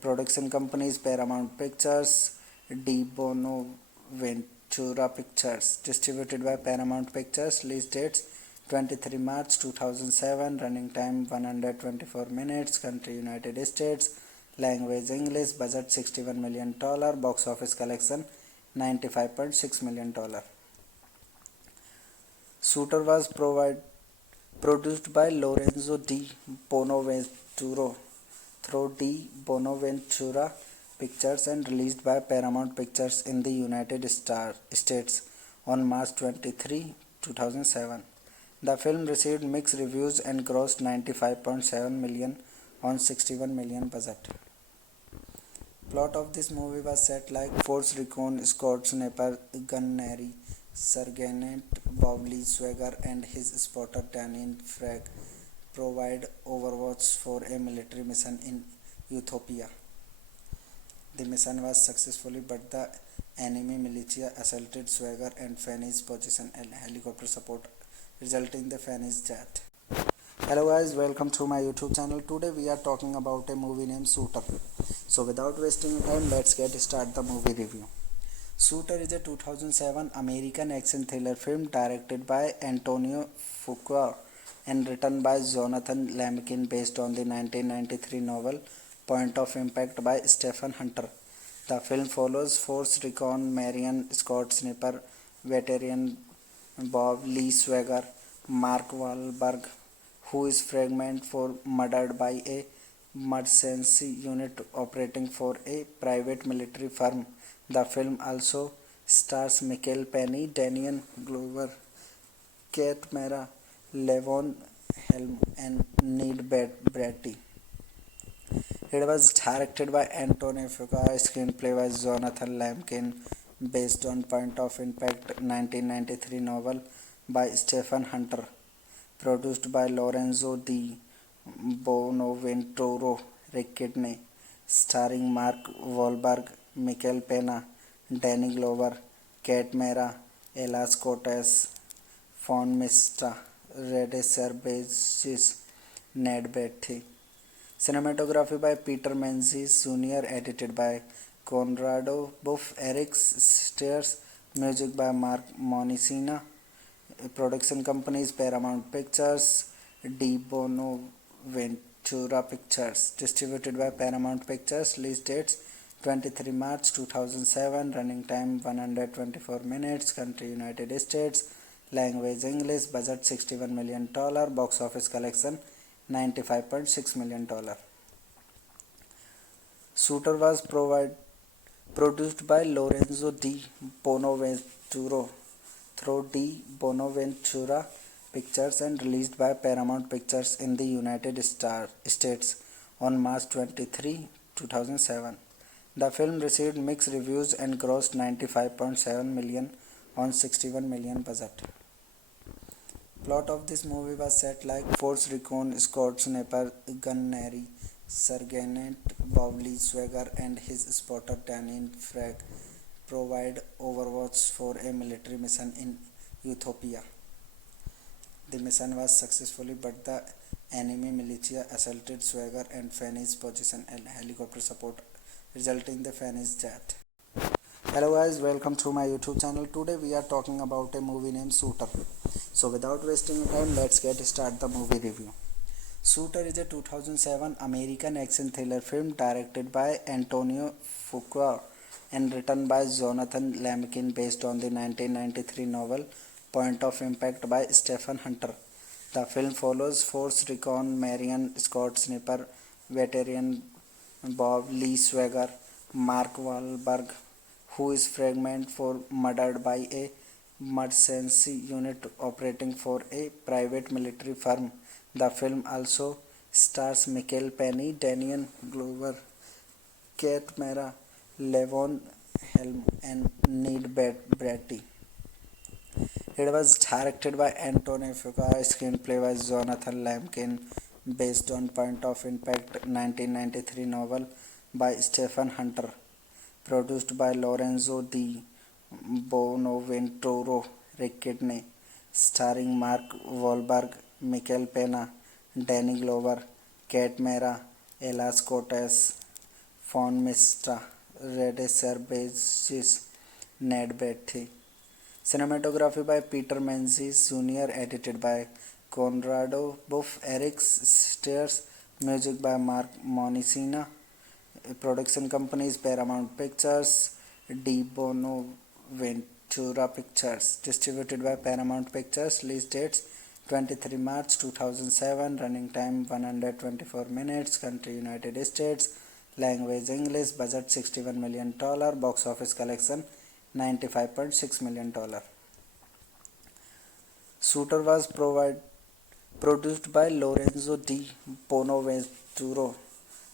Production companies Paramount Pictures, Di Bonaventura Pictures. Distributed by Paramount Pictures. Release dates 23 March 2007. Running time 124 minutes. Country United States. Language English. Budget $61 million. Box office collection $95.6 million. Shooter was produced by Lorenzo Di Bonaventura through Di Bonaventura Pictures and released by Paramount Pictures in the United States on March 23, 2007. The film received mixed reviews and grossed $95.7 million on $61 million budget. Plot of this movie was set like Force Recon Scott Sniper Gunnery Sergeant Bob Lee Swagger and his spotter Daniel Frag provide overwatch for a military mission in Ethiopia. The mission was successful, but the enemy militia assaulted Swagger and Fanny's position and helicopter support, resulting in the Fanny's death. Hello guys, welcome to my YouTube channel. Today we are talking about a movie named Shooter. So without wasting time, let's get start the movie review. Shooter is a 2007 American action thriller film directed by Antonio Fuqua and written by Jonathan Lemkin based on the 1993 novel Point of Impact by Stephen Hunter. The film follows Force Recon Marion Scott Sniper, veteran Bob Lee Swagger, Mark Wahlberg, who is fragment for murdered by a mercenary unit operating for a private military firm. The film also stars Michael Penny, Daniel Glover, Kate Mara, Levon Helm, and Ned Beatty. It was directed by Antonio Fuqua, screenplay by Jonathan Lemkin, based on Point of Impact 1993 novel by Stephen Hunter, produced by Lorenzo Di Bonaventura, Rick Kidney, starring Mark Wahlberg, Michael Pena, Danny Glover, Kate Mara, Elas Cortez, Fawn Mista, Rede Cervantes, Ned Beatty. Cinematography by Peter Menzies Jr., edited by Conrado Buff, Eric Steers, music by Mark Monicina. Production companies Paramount Pictures, Di Bonaventura Pictures. Distributed by Paramount Pictures. Release dates 23 March 2007. Running time 124 minutes. Country United States. Language English. Budget $61 million. Box office collection $95.6 million. Shooter was produced by Lorenzo Di Bonaventura through Di Bonaventura Pictures and released by Paramount Pictures in the United States on March 23, 2007. The film received mixed reviews and grossed $95.7 million on $61 million budget. Plot of this movie was set like Force Recon Scott Sniper Gunnery Sergeant Bob Lee Swagger and his spotter Daniel Frag provide overwatch for a military mission in Ethiopia. The mission was successful, but the enemy militia assaulted Swagger and Fanny's position and helicopter support, resulting in the Fanny's death. Hello guys, welcome to my YouTube channel. Today we are talking about a movie named Shooter. So without wasting time, let's get start the movie review. Shooter is a 2007 American action thriller film directed by Antonio Fuqua and written by Jonathan Lemkin based on the 1993 novel Point of Impact by Stephen Hunter. The film follows Force Recon Marion Scott Sniper, veteran Bob Lee Swagger, Mark Wahlberg, who is fragment for murdered by a mercenary unit operating for a private military firm. The film also stars Michael Penny, Daniel Glover, Kate Mara, Levon Helm, and Ned Beatty. It was directed by Antonio Fuqua, screenplay by Jonathan Lemkin, based on Point of Impact 1993 novel by Stephen Hunter, produced by Lorenzo Di Bonaventura, Rick Kidney, starring Mark Wahlberg, Michael Pena, Danny Glover, Kate Mara, Elas Cortez, Fawn Mista, Rede Cervantes, Ned Beatty. Cinematography by Peter Menzies Jr., edited by Conrado Buff, Eric Steers, music by Mark Monicina. Production companies Paramount Pictures, Di Bonaventura Pictures. Distributed by Paramount Pictures. Release dates 23 March 2007. Running time 124 minutes. Country United States. Language English. Budget $61 million. Box office collection $95.6 million. Shooter was produced by Lorenzo Di Bonaventura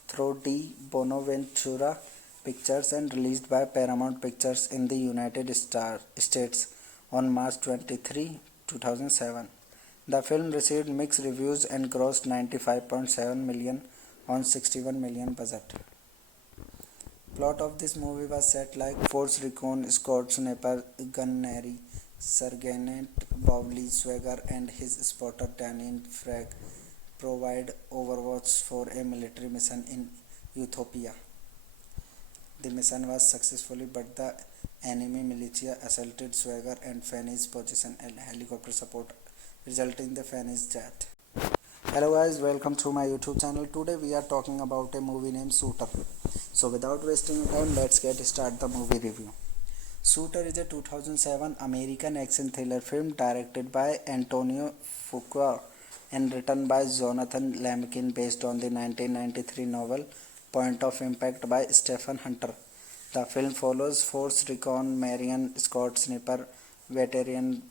through Di Bonaventura Pictures and released by Paramount Pictures in the United States on March 23, 2007. The film received mixed reviews and grossed $95.7 million on $61 million budget. Plot of this movie was set like Force Recon Scott Sniper Gunnery Sergeant Bobby Swagger and his spotter Daniel Frag provide overwatch for a military mission in Ethiopia. The mission was successful, but the enemy militia assaulted Swagger and Fanny's position and helicopter support, resulting in the Fanny's death. Hello guys, welcome to my YouTube channel. Today we are talking about a movie named Shooter. So without wasting time, let's get start the movie review. Shooter is a 2007 American action thriller film directed by Antonio Fuqua and written by Jonathan Lemkin based on the 1993 novel Point of Impact by Stephen Hunter. The film follows Force Recon Marion Scott Sniper veteran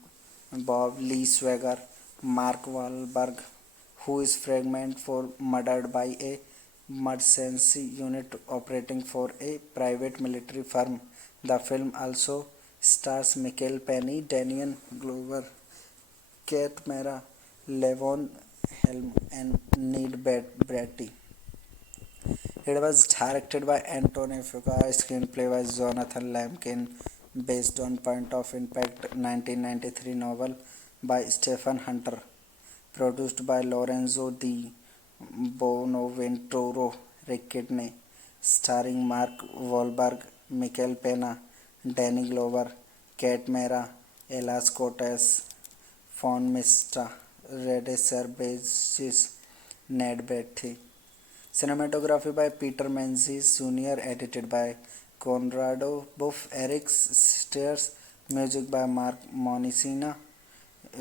Bob Lee Swagger, Mark Wahlberg, who is fragment for murdered by a mercenary unit operating for a private military firm. The film also stars Michael Penny, Daniel Glover, Kate Mara, Levon Helm, and Ned Beatty. It was directed by Antonio Fuqua, screenplay by Jonathan Lemkin, based on Point of Impact 1993 novel by Stephen Hunter, produced by Lorenzo Di Bonaventura Ricciardini, starring Mark Wahlberg, Michael Pena, Danny Glover, Kate Mara, Elas Cortez, Fawn Mista, Rede Serbesis, Ned Beatty. Cinematography by Peter Menzies Jr., edited by Conrado Buff, Eric Steers, music by Mark Monicina.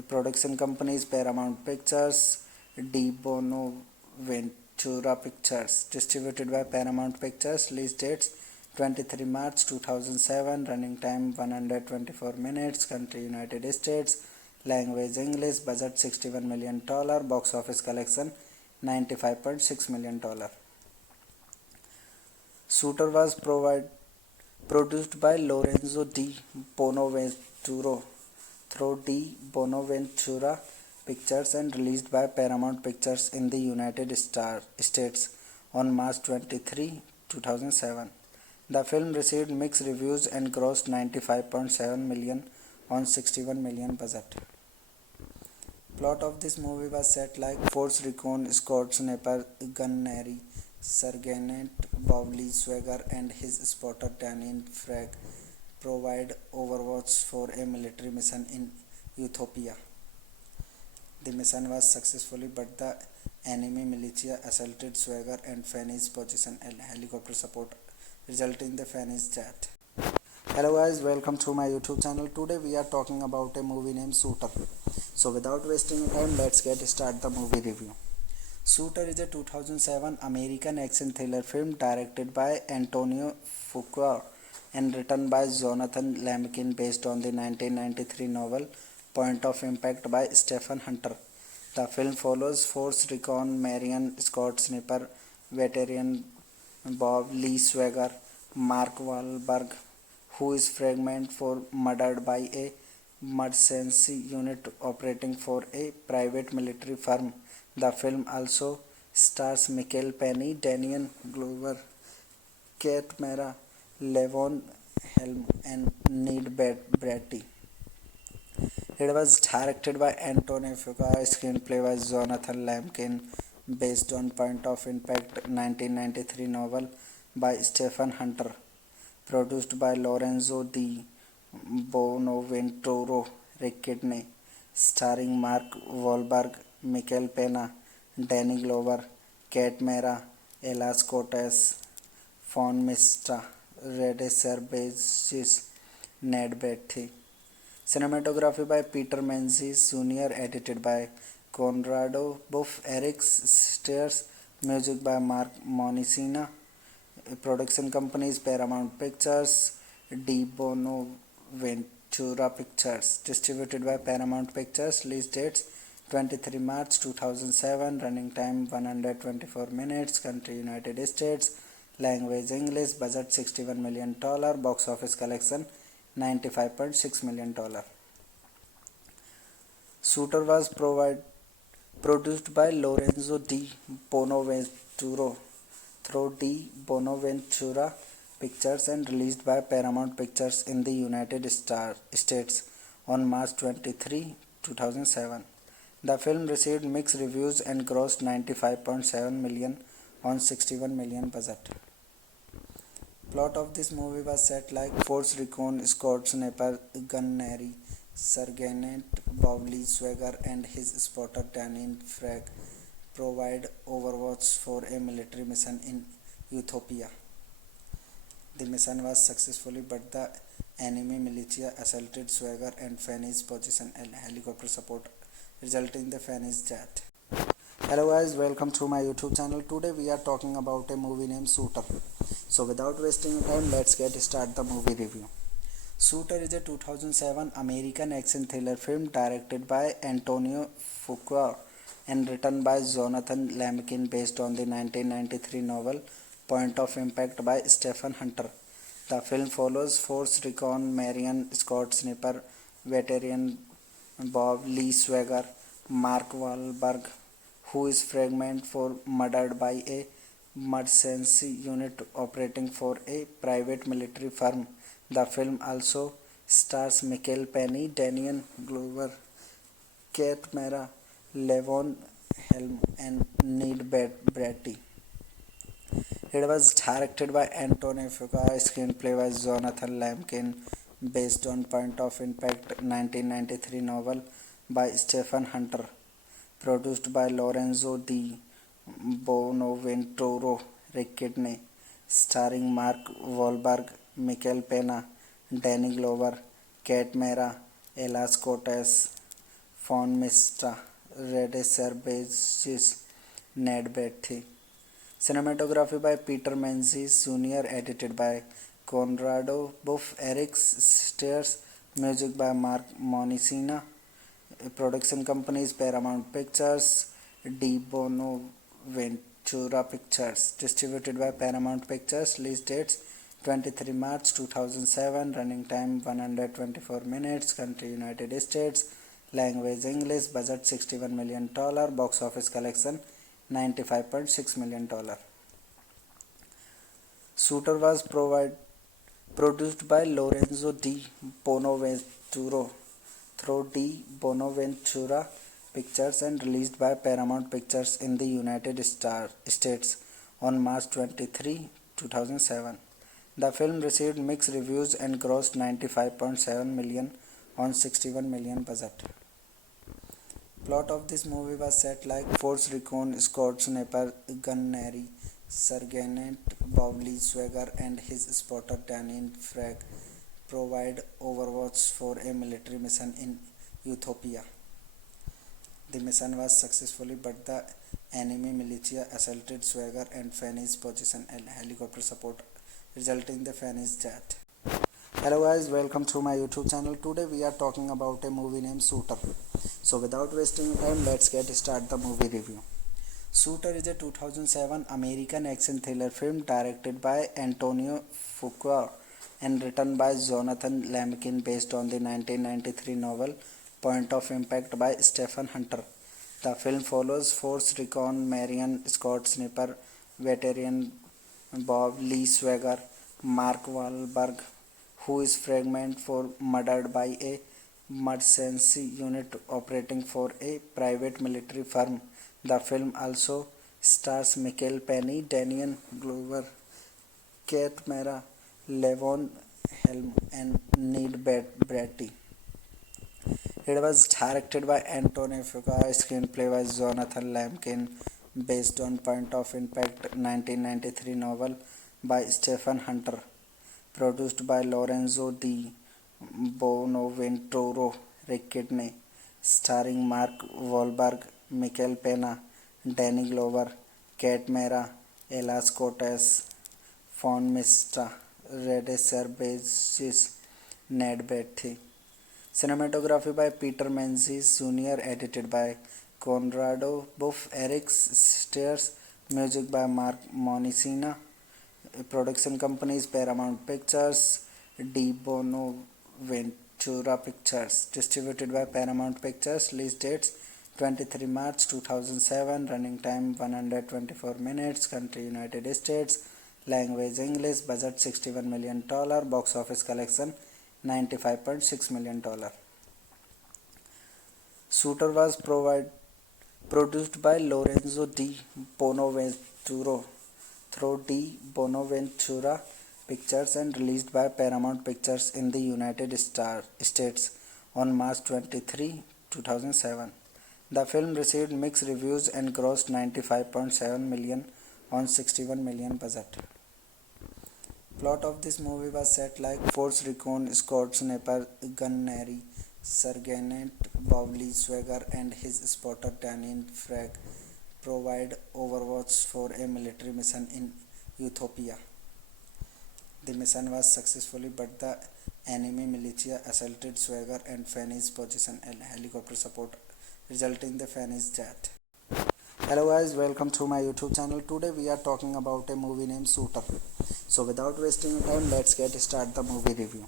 Production companies Paramount Pictures, Di Bonaventura Pictures. Distributed by Paramount Pictures. Release dates 23 March 2007. Running time 124 minutes. Country United States. Language English. Budget $61 million. Box office collection $95.6 million. Shooter was produced by Lorenzo Di Bonaventura through Di Bonaventura Pictures and released by Paramount Pictures in the United States on March 23, 2007. The film received mixed reviews and grossed $95.7 million on $61 million budget. Plot of this movie was set like Force Recon Scott Sniper Gunnery Sergeant Bobby Swagger and his spotter Daniel Frag provide overwatch for a military mission in Ethiopia. The mission was successful, but the enemy militia assaulted Swagger and Fanny's position and helicopter support, resulting in the Fanny's death. Hello guys, welcome to my YouTube channel. Today we are talking about a movie named Shooter. So without wasting time, let's get start the movie review. Shooter is a 2007 American action thriller film directed by Antonio Fuqua and written by Jonathan Lemkin based on the 1993 novel Point of Impact by Stephen Hunter. The film follows Force Recon Marion Scott Sniper veteran Bob Lee Swagger, Mark Wahlberg, who is fragment for murdered by a mercenary unit operating for a private military firm. The film also stars Michael Penny, Daniel Glover, Kate Mara, Levon Helm, and Ned Beatty. It was directed by Antonio Fuqua, screenplay by Jonathan Lemkin, based on Point of Impact 1993 novel by Stephen Hunter, produced by Lorenzo Di Bonaventura Ricciardini, starring Mark Wahlberg, Michael Pena, Danny Glover, Kate Mara, Elas Cortez, Fawn Mista, Rede Serbesis, Ned Beatty. Cinematography by Peter Menzies Jr., edited by Conrado Buff, Eric Steers, music by Mark Monicina. Production companies Paramount Pictures, Di Bonaventura Pictures. Distributed by Paramount Pictures. Release dates 23 March 2007. Running time 124 minutes. Country United States. Language English. Budget $61 million. Box office collection $95.6 million. Shooter was produced by Lorenzo Di Bonaventura through Di Bonaventura Pictures and released by Paramount Pictures in the United States on March 23, 2007. The film received mixed reviews and grossed 95.7 million on 61 million budget. Plot of this movie was set like Force Recon Scott Sniper Gunnery Sergeant Bobby Swagger and his spotter Daniel Frag provide overwatch for a military mission in Ethiopia. The mission was successful, but the enemy militia assaulted Swagger and Fanny's position and helicopter support, resulting in the Fanny's death. Hello guys, welcome to my YouTube channel. Today we are talking about a movie named Shooter. So without wasting time, let's get start the movie review. Shooter is a 2007 American action thriller film directed by Antonio Fuqua and written by Jonathan Lemkin based on the 1993 novel Point of Impact by Stephen Hunter. The film follows Force Recon Marion Scott Sniper veteran Bob Lee Swagger, Mark Wahlberg, who is fragmented for murdered by a mercenary unit operating for a private military firm. The film also stars Michael Penny, Daniel Glover, Kate Mara, Levon Helm, and Ned Beatty. It was directed by Antonio Fuqua, screenplay by Jonathan Lemkin, based on Point of Impact 1993 novel by Stephen Hunter, produced by Lorenzo Di Bonaventura, Rick Kidney, starring Mark Wahlberg, Michael Pena, Danny Glover, Kate Mara, Ella Cortez, Fawn Mistra, Rede Cervantes, Ned Beatty. Cinematography by Peter Menzies Jr., edited by Conrado Buff, Eric Stairs, music by Mark Monicina. Production companies Paramount Pictures, Di Bonaventura Pictures. Distributed by Paramount Pictures. Release dates 23 March 2007. Running time 124 minutes. Country United States. Language English. Budget $61 million. Box office collection $95.6 million. Shooter was produced by Lorenzo Di Bonaventura through Di Bonaventura Pictures and released by Paramount Pictures in the United States on March 23, 2007. The film received mixed reviews and grossed 95.7 million on 61 million budget. Plot of this movie was set like Force Recon Scott Sniper Gunnery Sergeant Bobby Swagger and his spotter Daniel Frag provide overwatch for a military mission in Ethiopia. The mission was successful, but the enemy militia assaulted Swagger and Fanny's position and helicopter support, resulting in the Fanny's death. Hello guys, welcome to my YouTube channel. Today we are talking about a movie named Shooter. So without wasting time, let's get start the movie review. Shooter is a 2007 American action thriller film directed by Antonio Fuqua and written by Jonathan Lemkin based on the 1993 novel Point of Impact by Stephen Hunter. The film follows Force Recon Marion Scott Sniper veteran Bob Lee Swagger, Mark Wahlberg, who is fragmented for murdered by a mercenary unit operating for a private military firm. The film also stars Michael Penny, Daniel Glover, Kate Mara, Levon Helm, and Ned Beatty. It was directed by Antonio Fuqua, screenplay by Jonathan Lemkin, based on Point of Impact 1993 novel by Stephen Hunter, produced by Lorenzo Di Bonaventura, Rick Kidney, starring Mark Wahlberg, Michael Pena, Danny Glover, Kate Mara, Ella Cortez, Fawn Mistra, Rede Cervantes, Ned Beatty. Cinematography by Peter Menzies Jr., edited by Conrado Buff, Eric Stairs, music by Mark Monicina. Production companies Paramount Pictures, Di Bonaventura Pictures. Distributed by Paramount Pictures. Release dates 23 March 2007. Running time 124 minutes. Country United States. Language English. Budget $61 million. Box office collection $95.6 million. Shooter was produced by Lorenzo Di Bonaventura through Di Bonaventura Pictures and released by Paramount Pictures in the United States on March 23, 2007. The film received mixed reviews and grossed $95.7 million on $61 million budget. Plot of this movie was set like Force Recon Scott Sniper Gunnery Sergeant Bobby Swagger and his spotter Daniel Frag provide overwatch for a military mission in Ethiopia. The mission was successful, but the enemy militia assaulted Swagger and Fanny's position and helicopter support, resulting in the Fanny's death. Hello guys, welcome to my YouTube channel. Today we are talking about a movie named Shooter. So without wasting time, let's get start the movie review.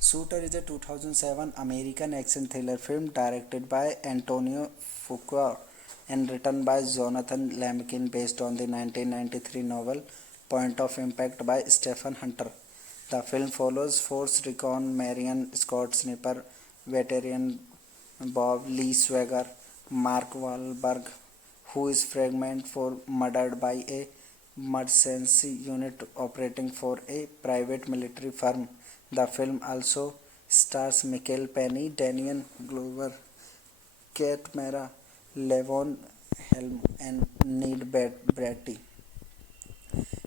Shooter is a 2007 American action thriller film directed by Antonio Fuqua and written by Jonathan Lemkin based on the 1993 novel Point of Impact by Stephen Hunter. The film follows Force Recon Marion Scott Sniper veteran Bob Lee Swagger, Mark Wahlberg, who is fragment for murdered by a mercenary unit operating for a private military firm. The film also stars Michael Penny, Daniel Glover, Kate Mara, Levon Helm, and Ned Beatty.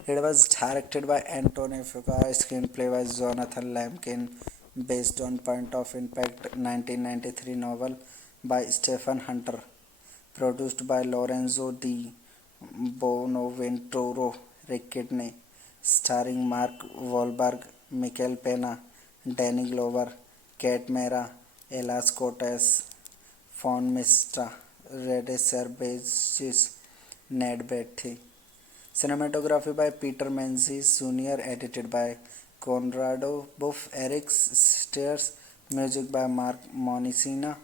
It was directed by Antonio Fuqua, screenplay by Jonathan Lemkin, based on Point of Impact 1993 novel by Stephen Hunter, produced by Lorenzo Di Bonaventura Riccone, starring Mark Wahlberg, Michael Pena, Danny Glover, Kate Mara, Elas Cortez, Fawn Mistra, Rede Cervantes, Ned Beatty. Cinematography by Peter Menzies Jr., edited by Conrado Buff, Eric Steers, music by Mark Monicina.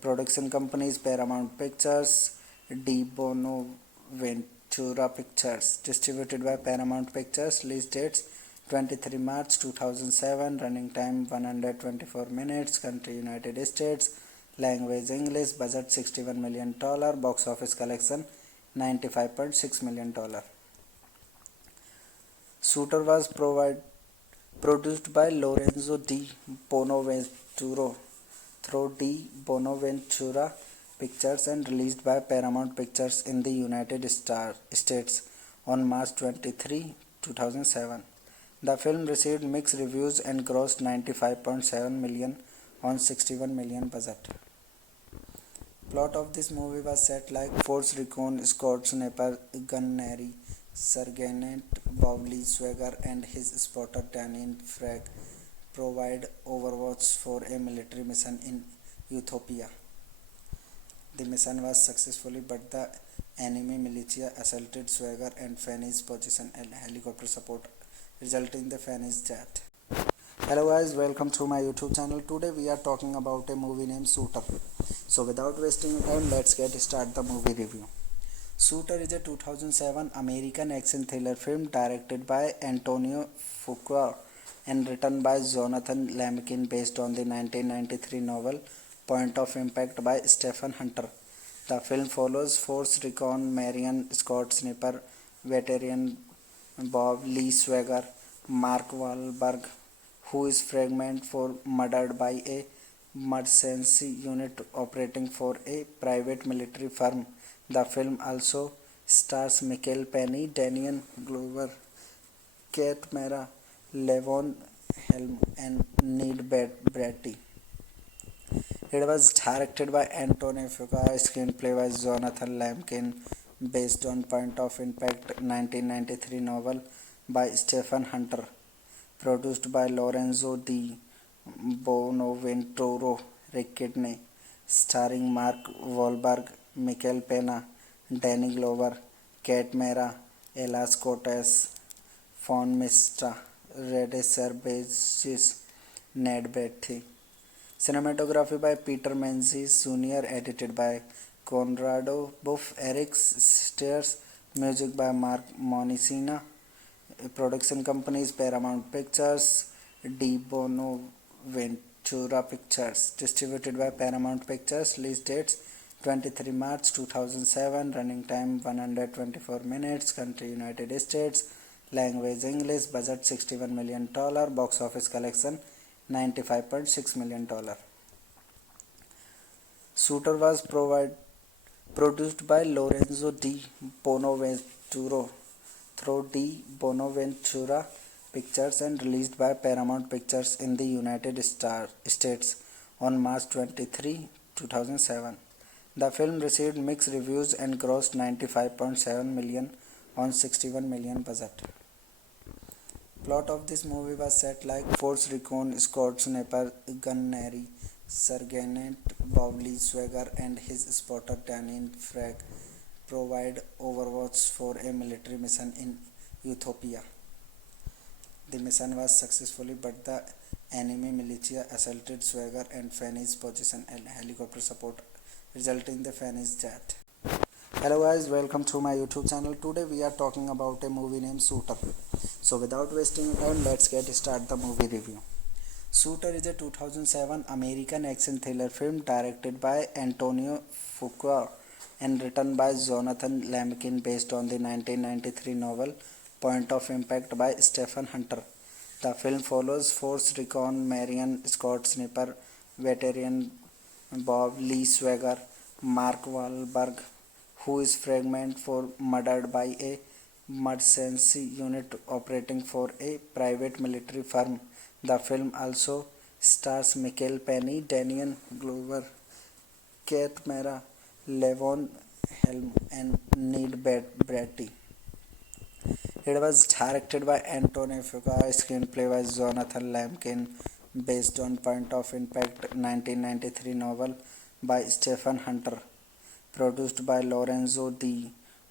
Production companies Paramount Pictures, Di Bonaventura Pictures. Distributed by Paramount Pictures. Release dates 23 March 2007. Running time 124 minutes. Country United States. Language English. Budget $61 million. Box office collection $95.6 million. Shooter was produced by Lorenzo Di Bonaventura through Di Bonaventura Pictures and released by Paramount Pictures in the United States on March 23, 2007. The film received mixed reviews and grossed $95.7 million on $61 million budget. Plot of this movie was set like Force Recon Scott Sniper Gunnery Sergeant Bobby Swagger and his spotter Daniel Frag provide overwatch for a military mission in Ethiopia. The mission was successful, but the enemy militia assaulted Swagger and Fanny's position and helicopter support, resulting in the Fanny's death. Hello guys, welcome to my YouTube channel. Today we are talking about a movie named Shooter. So without wasting time, let's get start the movie review. Shooter is a 2007 American action thriller film directed by Antonio Fuqua and written by Jonathan Lemkin based on the 1993 novel Point of Impact by Stephen Hunter. The film follows Force Recon Marion Scott Sniper veteran Bob Lee Swagger, Mark Wahlberg, who is fragment for murdered by a mercenary unit operating for a private military firm. The film also stars Michael Penny, Daniel Glover, Kate Mara, Levon Helm, and Ned Beatty. It was directed by Antonio Fuqua, screenplay by Jonathan Lemkin, based on Point of Impact 1993 novel by Stephen Hunter, produced by Lorenzo Di Bonaventura Riccone, starring Mark Wahlberg, Michael Pena, Danny Glover, Kate Mara, Elas Cortez, Fawn Mistra, Rede Cervantes, Ned Beatty. Cinematography by Peter Menzies Jr., edited by Conrado Buff, Eric Steers, music by Mark Monicina. Production companies Paramount Pictures, De Bonaventura Pictures. Distributed by Paramount Pictures. Release dates 23 March 2007. Running time 124 minutes. Country United States. Language English. Budget $61 million. Box office collection $95.6 million. Shooter was produced by Lorenzo Di Bonaventura through Di Bonaventura Pictures and released by Paramount Pictures in the United States on March 23, 2007. The film received mixed reviews and grossed $95.7 million on $61 million budget. Plot of this movie was set like Force Recon Scott Sniper Gunnery Sergeant Bobby Swagger and his spotter Daniel Frag provide overwatch for a military mission in Ethiopia. The mission was successful, but the enemy militia assaulted Swagger and Fanny's position and helicopter support, resulting in the Fanny's death. Hello guys, welcome to my YouTube channel. Today we are talking about a movie named Shooter. So without wasting time, let's get start the movie review. Shooter is a 2007 American action thriller film directed by Antonio Fuqua and written by Jonathan Lemkin based on the 1993 novel Point of Impact by Stephen Hunter. The film follows Force Recon Marion Scott Sniper veteran Bob Lee Swagger, Mark Wahlberg, who is fragmented for murdered by a mercenary unit operating for a private military firm. The film also stars Michael Penny, Daniel Glover, Keith Mara, Levon Helm, and Ned Beatty. It was directed by Antonio Fuqua, screenplay by Jonathan Lemkin, based on Point of Impact 1993 novel by Stephen Hunter, produced by Lorenzo Di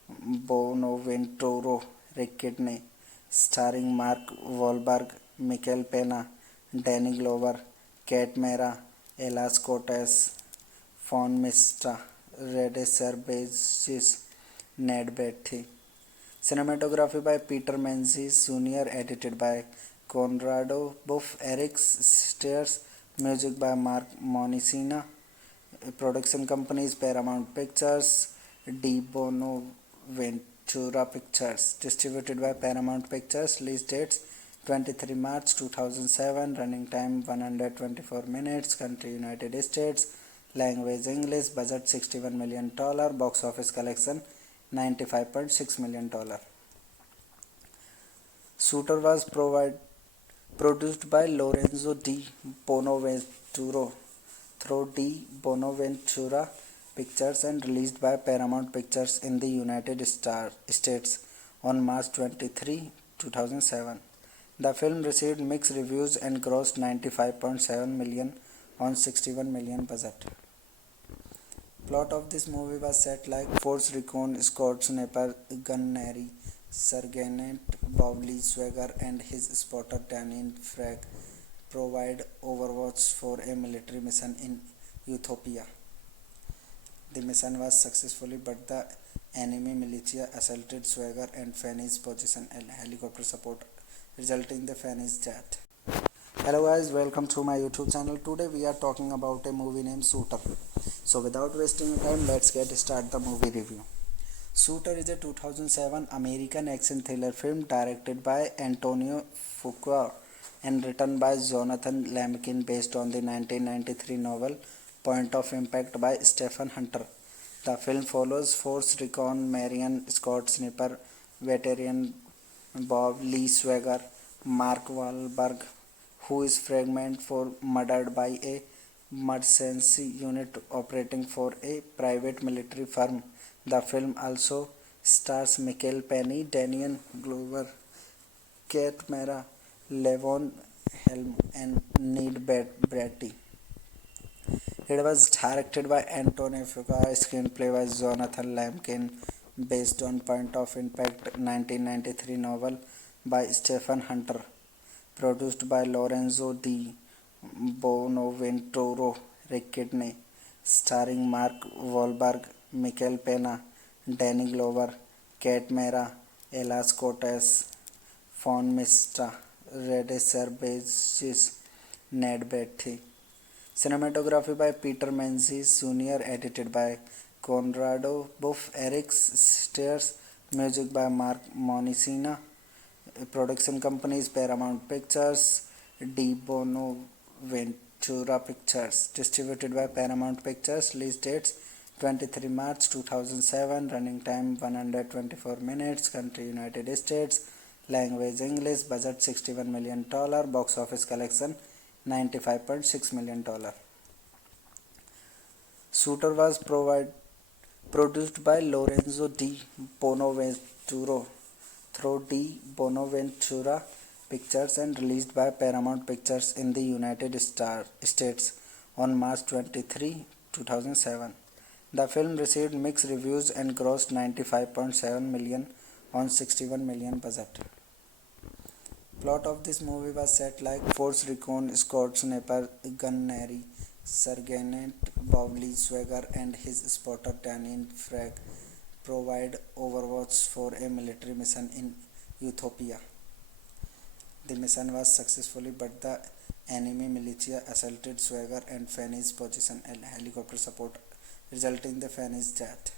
Bonaventura Ricciardone, starring Mark Wahlberg, Michael Pena, Danny Glover, Kate Mara, Elas Cortez, Fawn Mista, Rede Cervantes, Ned Beatty. Cinematography by Peter Menzies Jr., edited by Conrado Buff, Eric Stairs, music by Mark Monicina. Production companies Paramount Pictures, De Bonaventura Pictures. Distributed by Paramount Pictures. Release dates 23 March 2007. Running time 124 minutes. Country United States. Language English. Budget $61 million. Box office collection $95.6 million. Shooter was produced by Lorenzo Di Bonaventura through Di Bonaventura Pictures and released by Paramount Pictures in the United States on March 23, 2007. The film received mixed reviews and grossed $95.7 million on $61 million budget. Plot of this movie was set like Force Recon Scott Sniper Gunnery Sergeant Bobby Swagger and his spotter Daniel Frag provide overwatch for a military mission in Ethiopia. The mission was successful, but the enemy militia assaulted Swagger and Fanny's position and helicopter support, resulting in the Fanny's death. Hello guys, welcome to my YouTube channel. Today we are talking about a movie named Shooter. So without wasting time, let's get start the movie review. Shooter is a 2007 American action thriller film directed by Antonio Fuqua and written by Jonathan Lemkin based on the 1993 novel Point of Impact by Stephen Hunter. The film follows Force Recon Marion Scott Sniper veteran Bob Lee Swagger, Mark Wahlberg, who is fragmented for murdered by a mercenary unit operating for a private military firm. The film also stars Michael Penny, Daniel Glover, Keith Mara, Levon Helm, and Ned Beatty. It was directed by Antonio Fuqua, screenplay by Jonathan Lemkin, based on Point of Impact 1993 novel by Stephen Hunter, produced by Lorenzo Di Bonaventura Ricciardone, starring Mark Wahlberg, Michael Pena, Danny Glover, Kate Mara, Elas Cortez, Von Mistra, Redeser Basis, Ned Betty. Cinematography by Peter Menzies Jr., edited by Conrado Buff, Eric Steers, music by Mark Monicina. Production companies Paramount Pictures, De Bonaventura Pictures. Distributed by Paramount Pictures. Release dates 23 March 2007. Running time 124 minutes. Country United States. Language English. Budget $61 million. Box office collection $95.6 million. Shooter was produced by Lorenzo Di Bonaventura through Di Bonaventura Pictures and released by Paramount Pictures in the United States on March 23, 2007. The film received mixed reviews and grossed $95.7 million on $61 million budget. Plot of this movie was set like Force Recon Scott Sniper Gunnery Sergeant Bobby Swagger and his spotter Daniel Frag provide overwatch for a military mission in Ethiopia. The mission was successful, but the enemy militia assaulted Swagger and Fanny's position and helicopter support, resulting in the Fanny's death.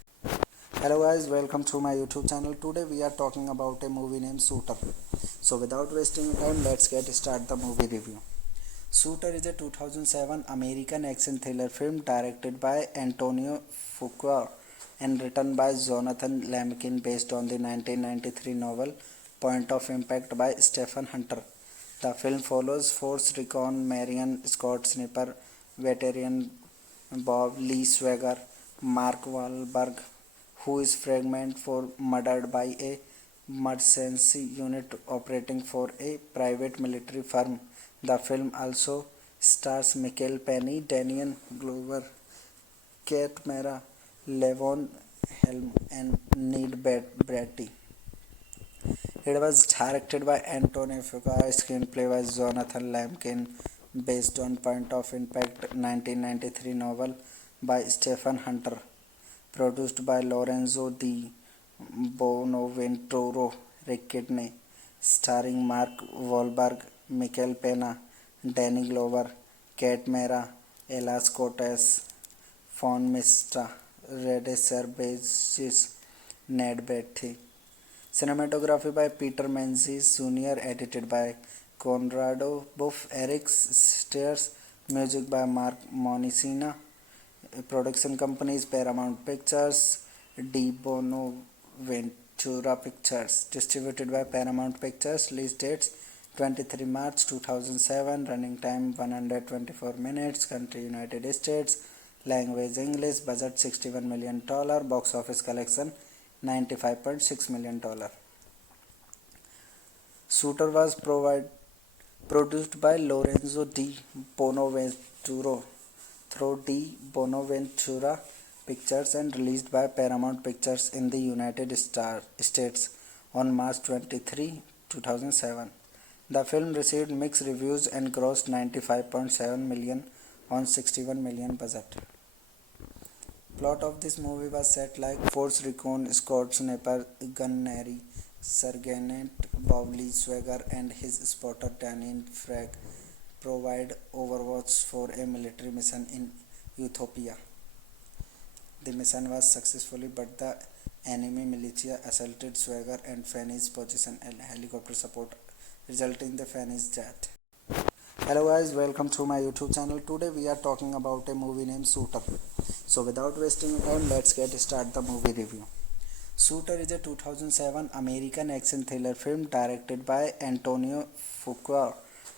Hello guys, welcome to my YouTube channel. Today we are talking about a movie named Shooter. So without wasting time, let's get started the movie review. Shooter is a 2007 American action thriller film directed by Antonio Fuqua and written by Jonathan Lemkin based on the 1993 novel Point of Impact by Stephen Hunter. The film follows Force Recon Marion Scott Sniper veteran Bob Lee Swagger, Mark Wahlberg, who is fragmented for murdered by a mercenary unit operating for a private military firm. The film also stars Michael Penny, Daniel Glover, Kate Mara, Levon Helm, and Ned Beatty. It was directed by Antonio Fuqua, screenplay by Jonathan Lemkin, based on Point of Impact 1993 novel by Stephen Hunter, produced by Lorenzo Di Bonaventura Riccone, starring Mark Wahlberg, Michael Pena, Danny Glover, Kate Mara, Ella Scottis, Von Mistra, Redeser Basis, Ned Betty. Cinematography by Peter Menzies Jr., edited by Conrado Buff, Eric Steers, music by Mark Monicina. Production companies Paramount Pictures, De Bonaventura Pictures. Distributed by Paramount Pictures. Release dates 23 March 2007. Running time 124 minutes. Country United States. Language English. Budget $61 million. Box office collection $95.6 million. Shooter was produced by Lorenzo Di Bonaventura through Di Bonaventura Pictures and released by Paramount Pictures in the United States on March 23, 2007. The film received mixed reviews and grossed $95.7 million on $61 million budget. Plot of this movie was set like Force Recon Scott Sniper Gunnery Sergeant Bobby Swagger and his spotter Daniel Frag provide overwatch for a military mission in Ethiopia. The mission was successful, but the enemy militia assaulted Swagger and Fanny's position and helicopter support, resulting in the Fanny's death. Hello guys, welcome to my YouTube channel. Today we are talking about a movie named Shooter. So without wasting time, let's get started the movie review. Shooter is a 2007 American action thriller film directed by Antonio Fuqua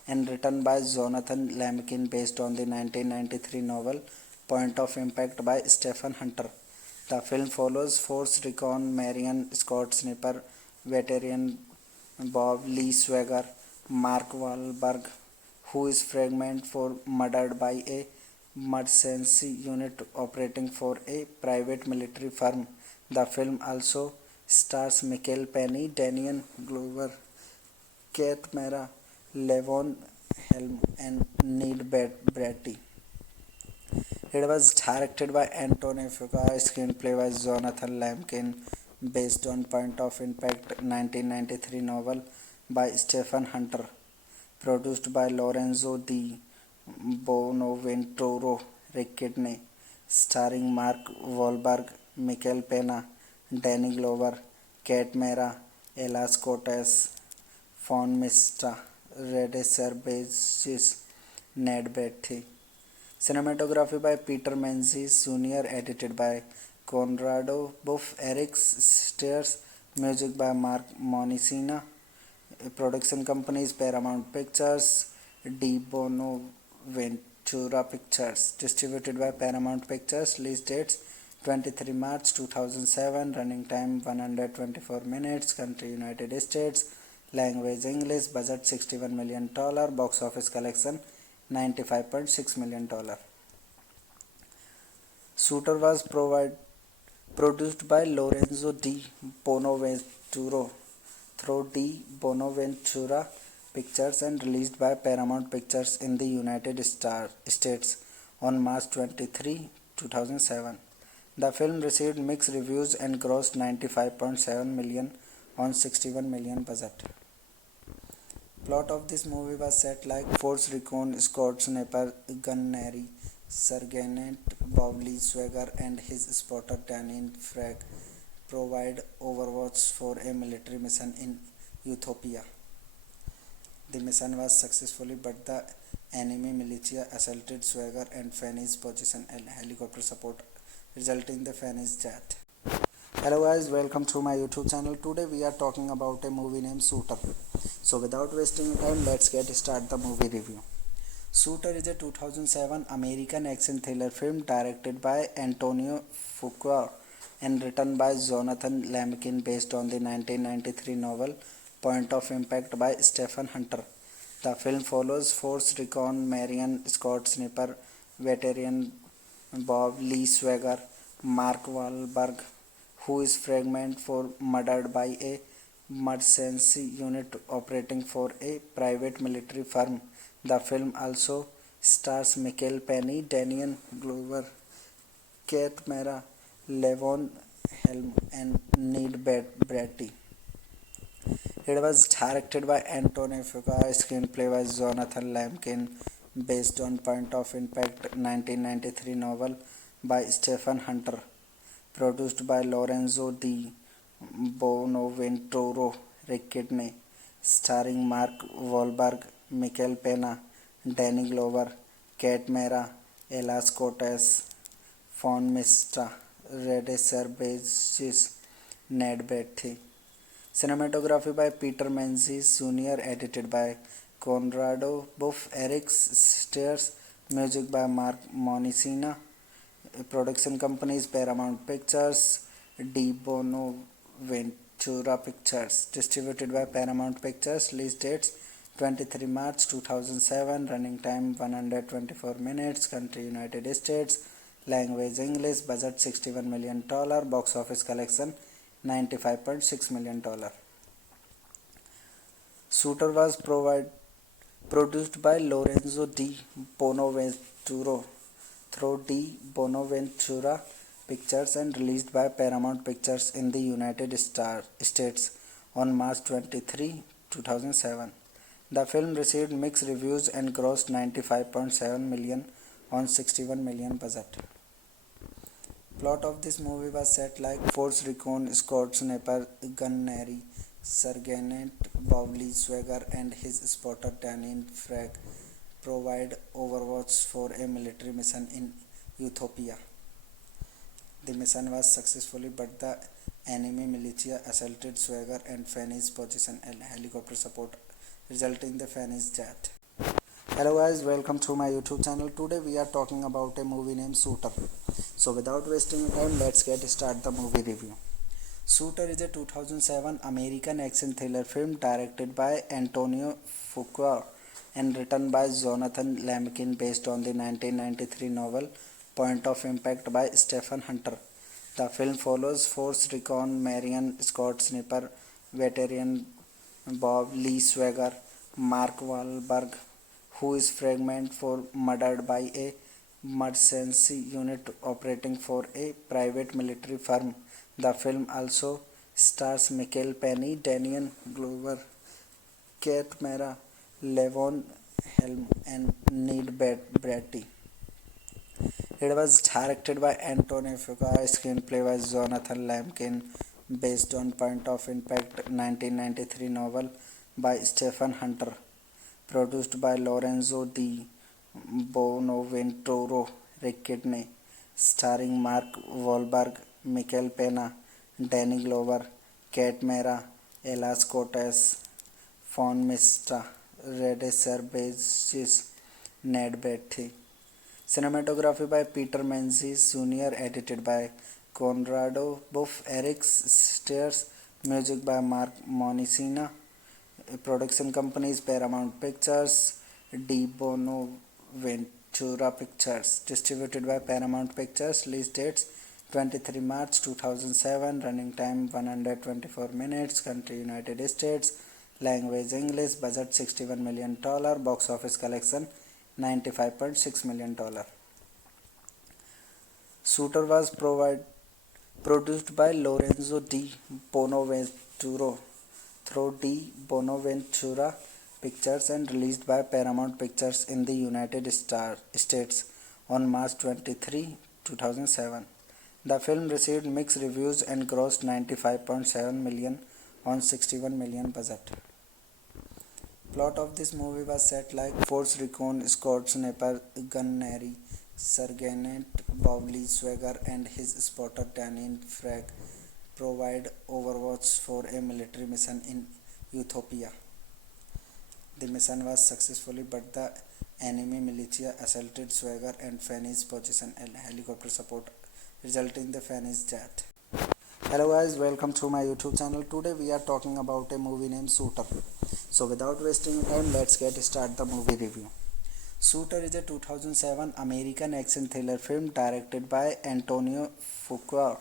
and written by Jonathan Lemkin based on the 1993 novel Point of Impact by Stephen Hunter. The film follows Force Recon Marion Scott Sniper veteran Bob Lee Swagger, Mark Wahlberg, who is fragmented for murdered by a mercenary unit operating for a private military firm. The film also stars Michael Penny, Daniel Glover, Kate Mara, Levon Helm, and Ned Beatty. It was directed by Antonio Fuqua, screenplay by Jonathan Lemkin, based on Point of Impact 1993 novel by Stephen Hunter, produced by Lorenzo Di Bonaventura Ricciardini, starring Mark Wahlberg, Michael Pena, Danny Glover, Kate Mara, Elas Cortez, Fawn Mista, Rede Cervantes, Ned Beatty. Cinematography by Peter Menzies Jr., edited by Conrado Buff, Eric Steers, music by Mark Monicina. Production companies Paramount Pictures, De Bonaventura Pictures. Distributed by Paramount Pictures. Release dates 23 March 2007. Running time 124 minutes. Country United States. Language English. Budget $61 million. Box office collection $95.6 million. Shooter was produced by Lorenzo Di Bonaventura through Di Bonaventura Pictures and released by Paramount Pictures in the United States on March 23, 2007. The film received mixed reviews and grossed $95.7 million on $61 million budget. Plot of this movie was set like Force Recon Scott Sniper Gunnery Sergeant Bobby Swagger and his spotter Daniel Frag provide overwatch for a military mission in Ethiopia. The mission was successful, but the enemy militia assaulted Swagger and Fanny's position and helicopter support, resulting in the Fanny's death. Hello guys, welcome to my YouTube channel. Today we are talking about a movie named Shooter. So without wasting time, let's get start the movie review. Shooter is a 2007 American action thriller film directed by Antonio Fuqua and written by Jonathan Lemkin based on the 1993 novel Point of Impact by Stephen Hunter. The film follows Force Recon Marion Scott Sniper veteran Bob Lee Swagger, Mark Wahlberg, who is fragmented for murdered by a mercenary unit operating for a private military firm. The film also stars Michael Penny, Daniel Glover, Kate Mara, Levon Helm, and Ned Beatty. It was directed by Antonio Fuqua, screenplay by Jonathan Lemkin, based on Point of Impact 1993 novel by Stephen Hunter, produced by Lorenzo Di Bonaventura Ricciardini, starring Mark Wahlberg, Michael Pena, Danny Glover, Kate Mara, Elas Cortez, Fawn Mista, Rede Cervantes, Ned Beatty. Cinematography by Peter Menzies Jr., edited by Conrado Buff, Eric Steers, music by Mark Monicina. Production companies Paramount Pictures, De Bonaventura Pictures. Distributed by Paramount Pictures. Release dates 23 March 2007. Running time 124 minutes. Country United States. Language English. Budget $61 million. Box office collection $95.6 million. Shooter was produced by Lorenzo Di Bonaventura through Di Bonaventura Pictures and released by Paramount Pictures in the United States on March 23, 2007. The film received mixed reviews and grossed $95.7 million on $61 million budget. Plot of this movie was set like Force Recon Scott Sniper Gunnery Sergeant Bobby Swagger and his spotter Daniel Frag provide overwatch for a military mission in Ethiopia. The mission was successful, but the enemy militia assaulted Swagger and Fanny's position and helicopter support, resulting in the Fanny's death. Hello guys, welcome to my YouTube channel. Today we are talking about a movie named Shooter. So without wasting time, let's get start the movie review. Shooter is a 2007 American action thriller film directed by Antonio Fuqua and written by Jonathan Lemkin based on the 1993 novel Point of Impact by Stephen Hunter. The film follows Force Recon Marion Scott Sniper veteran Bob Lee Swagger, Mark Wahlberg, who is fragmented for murdered by a mercenary unit operating for a private military firm. The film also stars Michael Penny, Daniel Glover, Kate Mara, Levon Helm, and Ned Bratty. It was directed by Anthony Fuqua, screenplay by Jonathan Lamkin, based on Point of Impact 1993 novel by Stephen Hunter, produced by Lorenzo Di Bonaventura Ricciardini, starring Mark Wahlberg, Michael Pena, Danny Glover, Kate Mara, Elas Cortez, Fawn Mista, Rede Serbesis, Ned Betty. Cinematography by Peter Menzies Jr., edited by Conrado Buff, Eric Stairs, music by Mark Monicina. Production companies Paramount Pictures, De Bonaventura Pictures. Distributed by Paramount Pictures. Release dates 23 March 2007. Running time 124 minutes. Country United States. Language English. Budget $61 million. Box office collection $95.6 million. Shooter was produced by Lorenzo Di Bonaventura through Di Bonaventura Pictures and released by Paramount Pictures in the United States on March 23, 2007. The film received mixed reviews and grossed $95.7 million on $61 million budget. Plot of this movie was set like Force Recon Scott Sniper Gunnery Sergeant Bobby Swagger and his spotter Daniel Frag provide overwatch for a military mission in Ethiopia. The mission was successful, but the enemy militia assaulted Swagger and Fanny's position and helicopter support, resulting in the Fanny's death. Hello guys, welcome to my YouTube channel. Today we are talking about a movie named Shooter. So without wasting time, let's get start the movie review. Shooter is a 2007 American action thriller film directed by Antonio Fuqua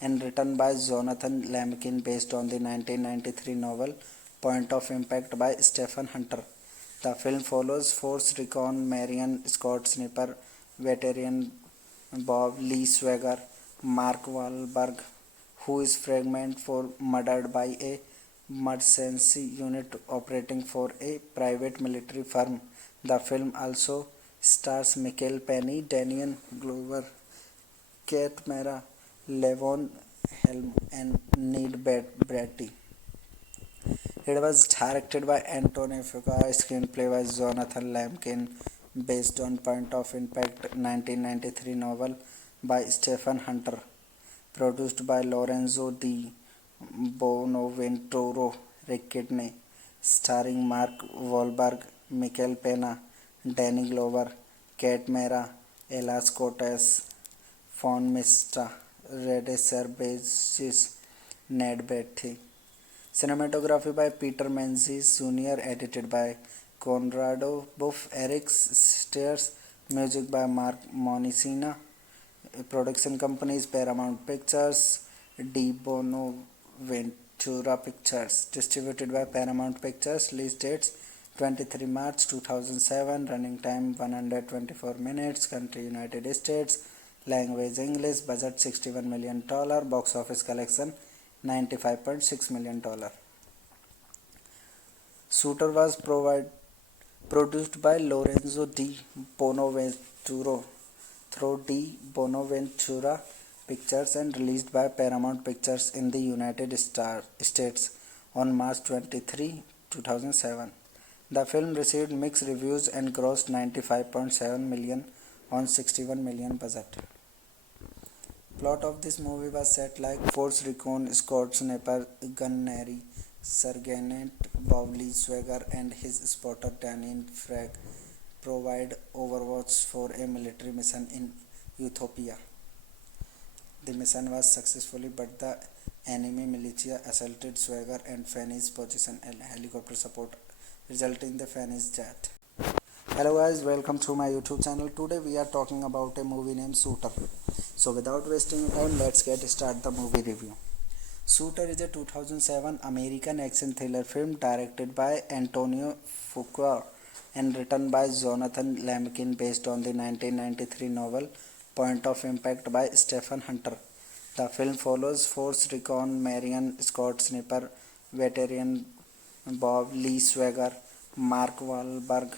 and written by Jonathan Lamkin, based on the 1993 novel Point of Impact by Stephen Hunter. The film follows Force Recon Marion Scott Sniper veteran Bob Lee Swagger, Mark Wahlberg, who is fragmented for murdered by a mercenary unit operating for a private military firm. The film also stars Michael Pena, Daniel Glover, Kate Mara, Levon Helm, and Ned Bratty. It was directed by Anthony Fuqua, screenplay by Jonathan Lamkin, based on Point of Impact 1993 novel by Stephen Hunter, produced by Lorenzo Di Bonaventura Ricciardini, starring Mark Wahlberg, Michael Pena, Danny Glover, Kate Mara, Elas Cortez, Fawn Mista, Rede Serbesis, Ned Betty. Cinematography by Peter Menzies Jr., edited by Conrado Buff, Eric Stairs, music by Mark Monicina. Production companies Paramount Pictures, De Bonaventura Pictures. Distributed by Paramount Pictures. Release dates 23 March 2007. Running time 124 minutes. Country United States. Language English. Budget $61 million. Box office collection $95.6 million. Shooter was produced by Lorenzo Di Bonaventura through Di Bonaventura Pictures and released by Paramount Pictures in the United States on March 23, 2007. The film received mixed reviews and grossed $95.7 million on $61 million budget. Plot of this movie was set like Force Recon Scott Sniper Gunnery Sergeant Bobby Swagger and his spotter Daniel Frag provide overwatch for a military mission in Ethiopia. The mission was successful, but the enemy militia assaulted Swagger and Fanny's position and helicopter support, resulting in the Fanny's death. Hello guys, welcome to my YouTube channel. Today we are talking about a movie named Shooter. So without wasting time, let's get start the movie review. Shooter is a 2007 American action thriller film directed by Antonio Fuqua and written by Jonathan Lamkin, based on the 1993 novel Point of Impact by Stephen Hunter. The film follows Force Recon Marion Scott Sniper veteran Bob Lee Swagger, Mark Wahlberg,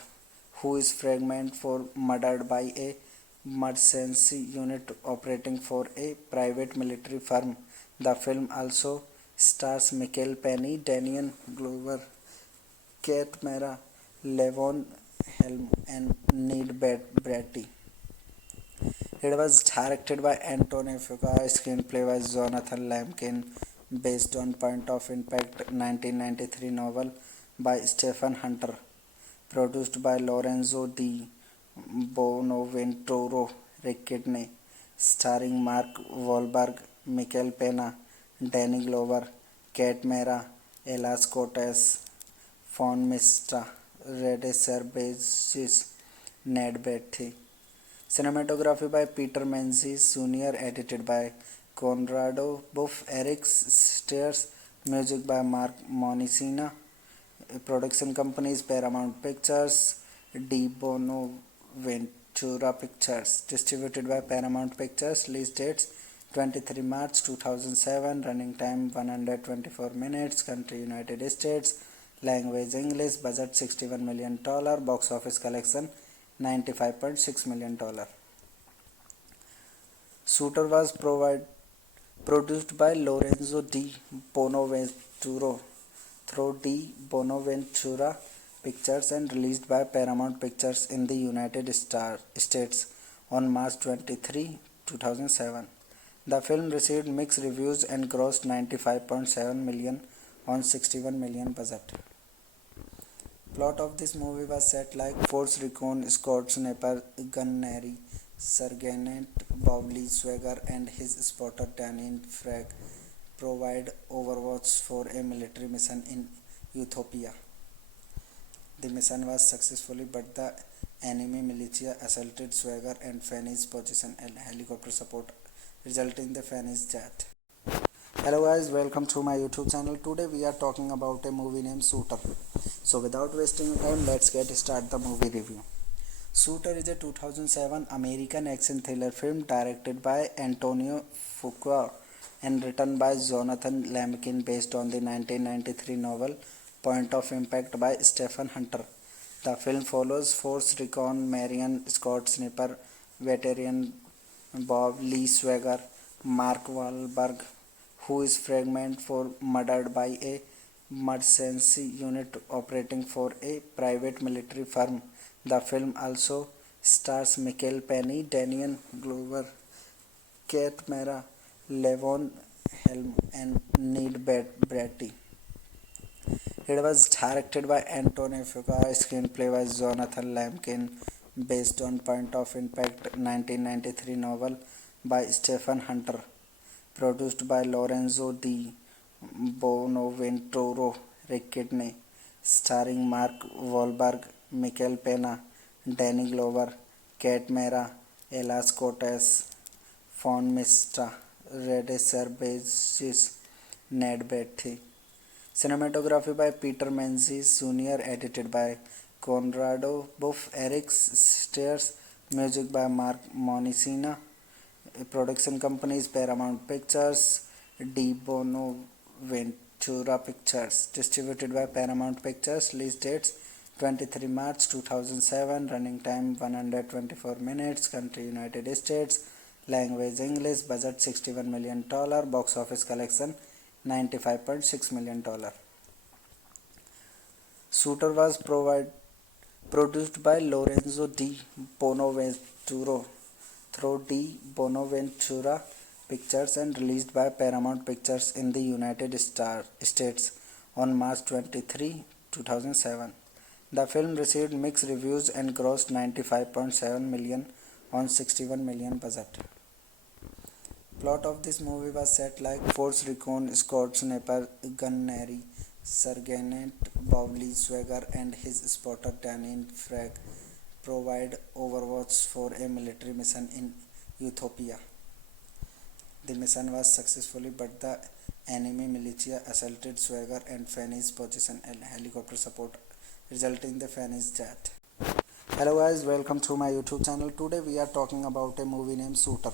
who is fragment for murdered by a emergency unit operating for a private military firm. The film also stars Michael Penny, Daniel Glover, Kate Mara, Levon Helm, and Ned Beatty. It was directed by Anthony Fuqua, screenplay by Jonathan Lamkin, based on Point of Impact 1993 novel by Stephen Hunter, produced by Lorenzo Di Bonaventura Riccone, starring Mark Wahlberg, Michael Pena, Danny Glover, Kate Mara, Elas Cortez, Fawn Mista, Rede Serbesis, Ned Beatty. Cinematography by Peter Menzies Jr., edited by Conrado Buff, Eric Steers, music by Mark Monicina. Production companies Paramount Pictures, Di Bonaventura Pictures. Distributed by Paramount Pictures. Release dates 23 March 2007. Running time 124 minutes. Country United States. Language English. Budget $61 million. Box office collection $95.6 million. Shooter was produced by Lorenzo Di Bonaventura through Di Bonaventura Pictures and released by Paramount Pictures in the United States on March 23, 2007. The film received mixed reviews and grossed $95.7 million on $61 million budget. Plot of this movie was set like Force Recon Scott Sniper Gunnery Sergeant Bob Lee Swagger and his spotter Daniel Frag provide overwatch for a military mission in Ethiopia. The mission was successful, but the enemy militia assaulted Swagger and Fanny's position and helicopter support, resulting in the Fanny's death. Hello guys, welcome to my YouTube channel. Today we are talking about a movie named Shooter. So without wasting time, let's get start the movie review. Shooter is a 2007 American action thriller film directed by Antonio Fuqua and written by Jonathan Lamkin, based on the 1993 novel Point of Impact by Stephen Hunter. The film follows Force Recon Marion Scott Sniper veteran Bob Lee Swagger, Mark Wahlberg, who is fragment for murdered by a emergency unit operating for a private military firm. The film also stars Michael Penny, Daniel Glover, Kate Mara, Levon Helm, and Ned Beatty. It was directed by Anthony Fuqua, screenplay by Jonathan Lamkin, based on Point of Impact 1993 novel by Stephen Hunter, produced by Lorenzo Di Bonaventura Riccone, starring Mark Wahlberg, Michael Pena, Danny Glover, Kate Mara, Elas Cortez, Fawn Mista, Rede Serbesis, Ned Beatty. Cinematography by Peter Menzies Jr., edited by Conrado Buff, Eric Steers, music by Mark Monicina. Production companies Paramount Pictures, Di Bonaventura Pictures. Distributed by Paramount Pictures. Release dates 23 March 2007. Running time 124 minutes. Country United States. Language English. Budget $61 million. Box office collection $95.6 million. Shooter was produced by Lorenzo Di Bonaventura through Di Bonaventura Pictures and released by Paramount Pictures in the United States on March 23, 2007. The film received mixed reviews and grossed $95.7 million on $61 million budget. Plot of this movie was set like Force Recon Scott Sniper Gunnery Sergeant Bob Lee Swagger and his spotter Daniel Frag provide overwatch for a military mission in Ethiopia. The mission was successful, but the enemy militia assaulted Swagger and Fanny's position and helicopter support, resulting in the Fanny's death. Hello guys, welcome to my YouTube channel. Today we are talking about a movie named Shooter.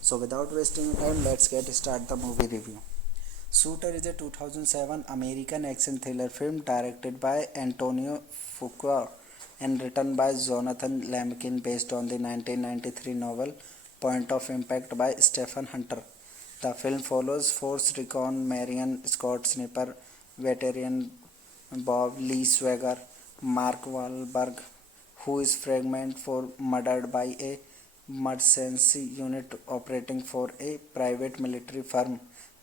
So without wasting time, let's get start the movie review. Shooter is a 2007 American action thriller film directed by Antonio Fuqua and written by Jonathan Lemkin based on the 1993 novel Point of Impact by Stephen Hunter. The film follows Force Recon Marion Scott Sniper veteran Bob Lee Swagger, Mark Wahlberg, who is fragment for murdered by a mercenary unit operating for a private military firm.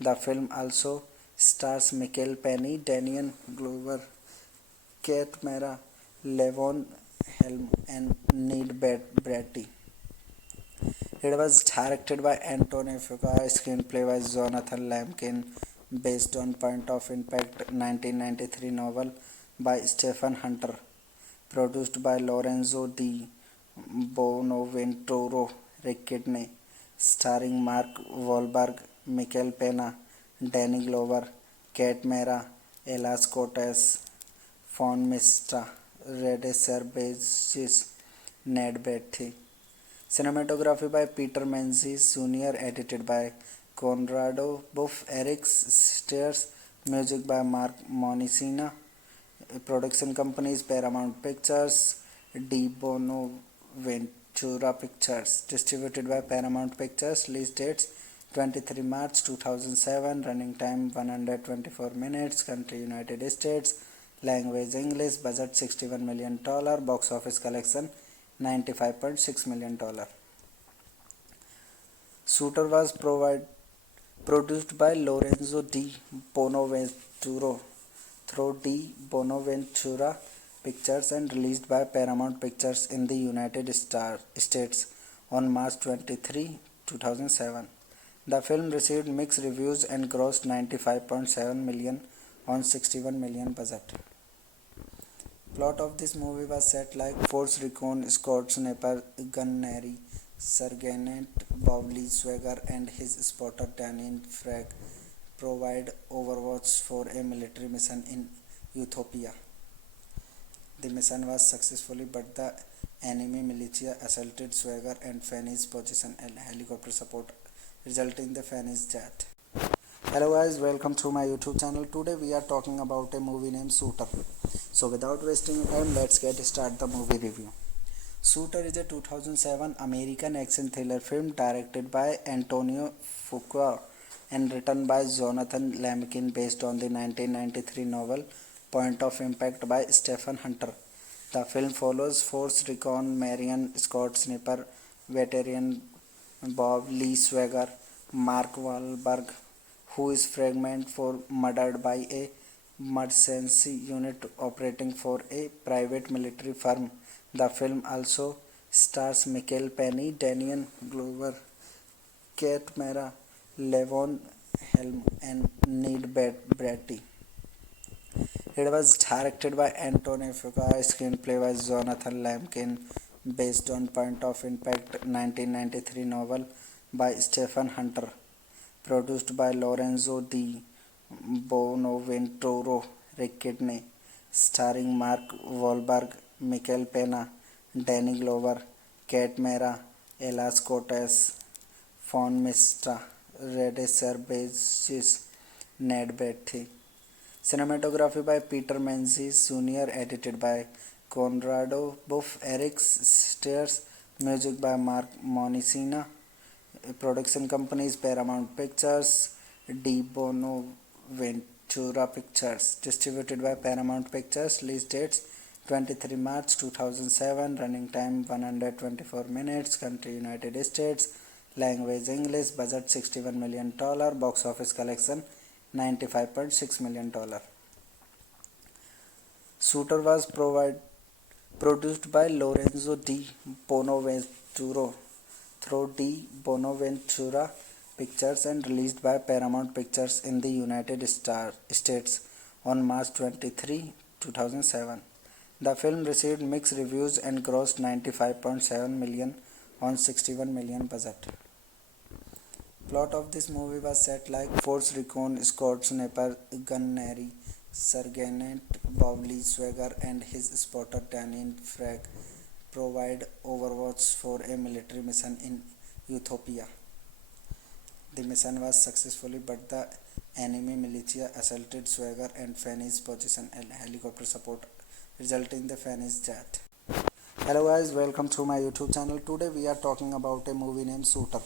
The film also stars Michael Penny, Daniel Glover, Kate Mara, Levon Helm, and Ned Bratty. It was directed by Antonio Fuqua, screenplay by Jonathan Lemkin, based on Point of Impact 1993 novel by Stephen Hunter, produced by Lorenzo Di Bonaventura Ricciardini, starring Mark Wahlberg, Michael Pena, Danny Glover, Kate Mara, Elas Cortez, Fawn Mista, Rede Cervantes, Ned Beatty. Cinematography by Peter Menzies Jr., edited by Conrado Buff, Eric Steers, music by Mark Monicina. Production companies Paramount Pictures, Di Bonaventura Pictures. Distributed by Paramount Pictures. Release dates 23 March 2007. Running time 124 minutes. Country United States. Language English. Budget $61 million. Box office collection $95.6 million. Shooter was produced by Lorenzo Di Bonaventura through Di Bonaventura Pictures and released by Paramount Pictures in the United States on March 23, 2007. The film received mixed reviews and grossed $95.7 million on $61 million budget. Plot of this movie was set like Force Recon Scott Sniper Gunnery Sergeant Bob Lee Swagger and his spotter Daniel Frag provide overwatch for a military mission in Ethiopia. The mission was successful, but the enemy militia assaulted Swagger and Fanny's position and helicopter support, resulting in the Fanny's death. Hello guys, welcome to my YouTube channel. Today we are talking about a movie named Shooter. So without wasting time, let's get start the movie review. Shooter is a 2007 American action thriller film directed by Antonio Fuqua and written by Jonathan Lemkin based on the 1993 novel Point of Impact by Stephen Hunter. The film follows Force Recon Marion Scott Sniper veteran Bob Lee Swagger, Mark Wahlberg, who is fragment for murdered by a mercenary unit operating for a private military firm. The film also stars Michael Penny, Daniel Glover, Kate Mara, Levon Helm, and Ned Bratty. It was directed by Antonio Fuqua, screenplay by Jonathan Lemkin, based on Point of Impact 1993 novel by Stephen Hunter, produced by Lorenzo Di Bonaventura Ricciardini, starring Mark Wahlberg, Michael Pena, Danny Glover, Kate Mara, Elas Cortez, Fawn Mista, Rede Cervantes, Ned Beatty. Cinematography by Peter Menzies Jr., edited by Conrado Buff, Eric Steers, music by Mark Monicina. Production companies Paramount Pictures, Di Bonaventura Pictures. Distributed by Paramount Pictures. Release dates 23 March 2007. Running time 124 minutes. Country United States. Language English. Budget $61 million. Box office collection $95.6 million. Shooter was produced by Lorenzo Di Bonaventura through Di Bonaventura Pictures and released by Paramount Pictures in the United States on March 23, 2007. The film received mixed reviews and grossed $95.7 million on $61 million budget. Plot of this movie was set like Force Recon Scott Sniper Gunnery Sergeant Bob Lee Swagger and his spotter Daniel Frag provide overwatch for a military mission in Ethiopia. The mission was successful, but the enemy militia assaulted Swagger and Fanny's position and helicopter support, resulting in the Fanny's death. Hello guys, welcome to my YouTube channel. Today we are talking about a movie named Shooter.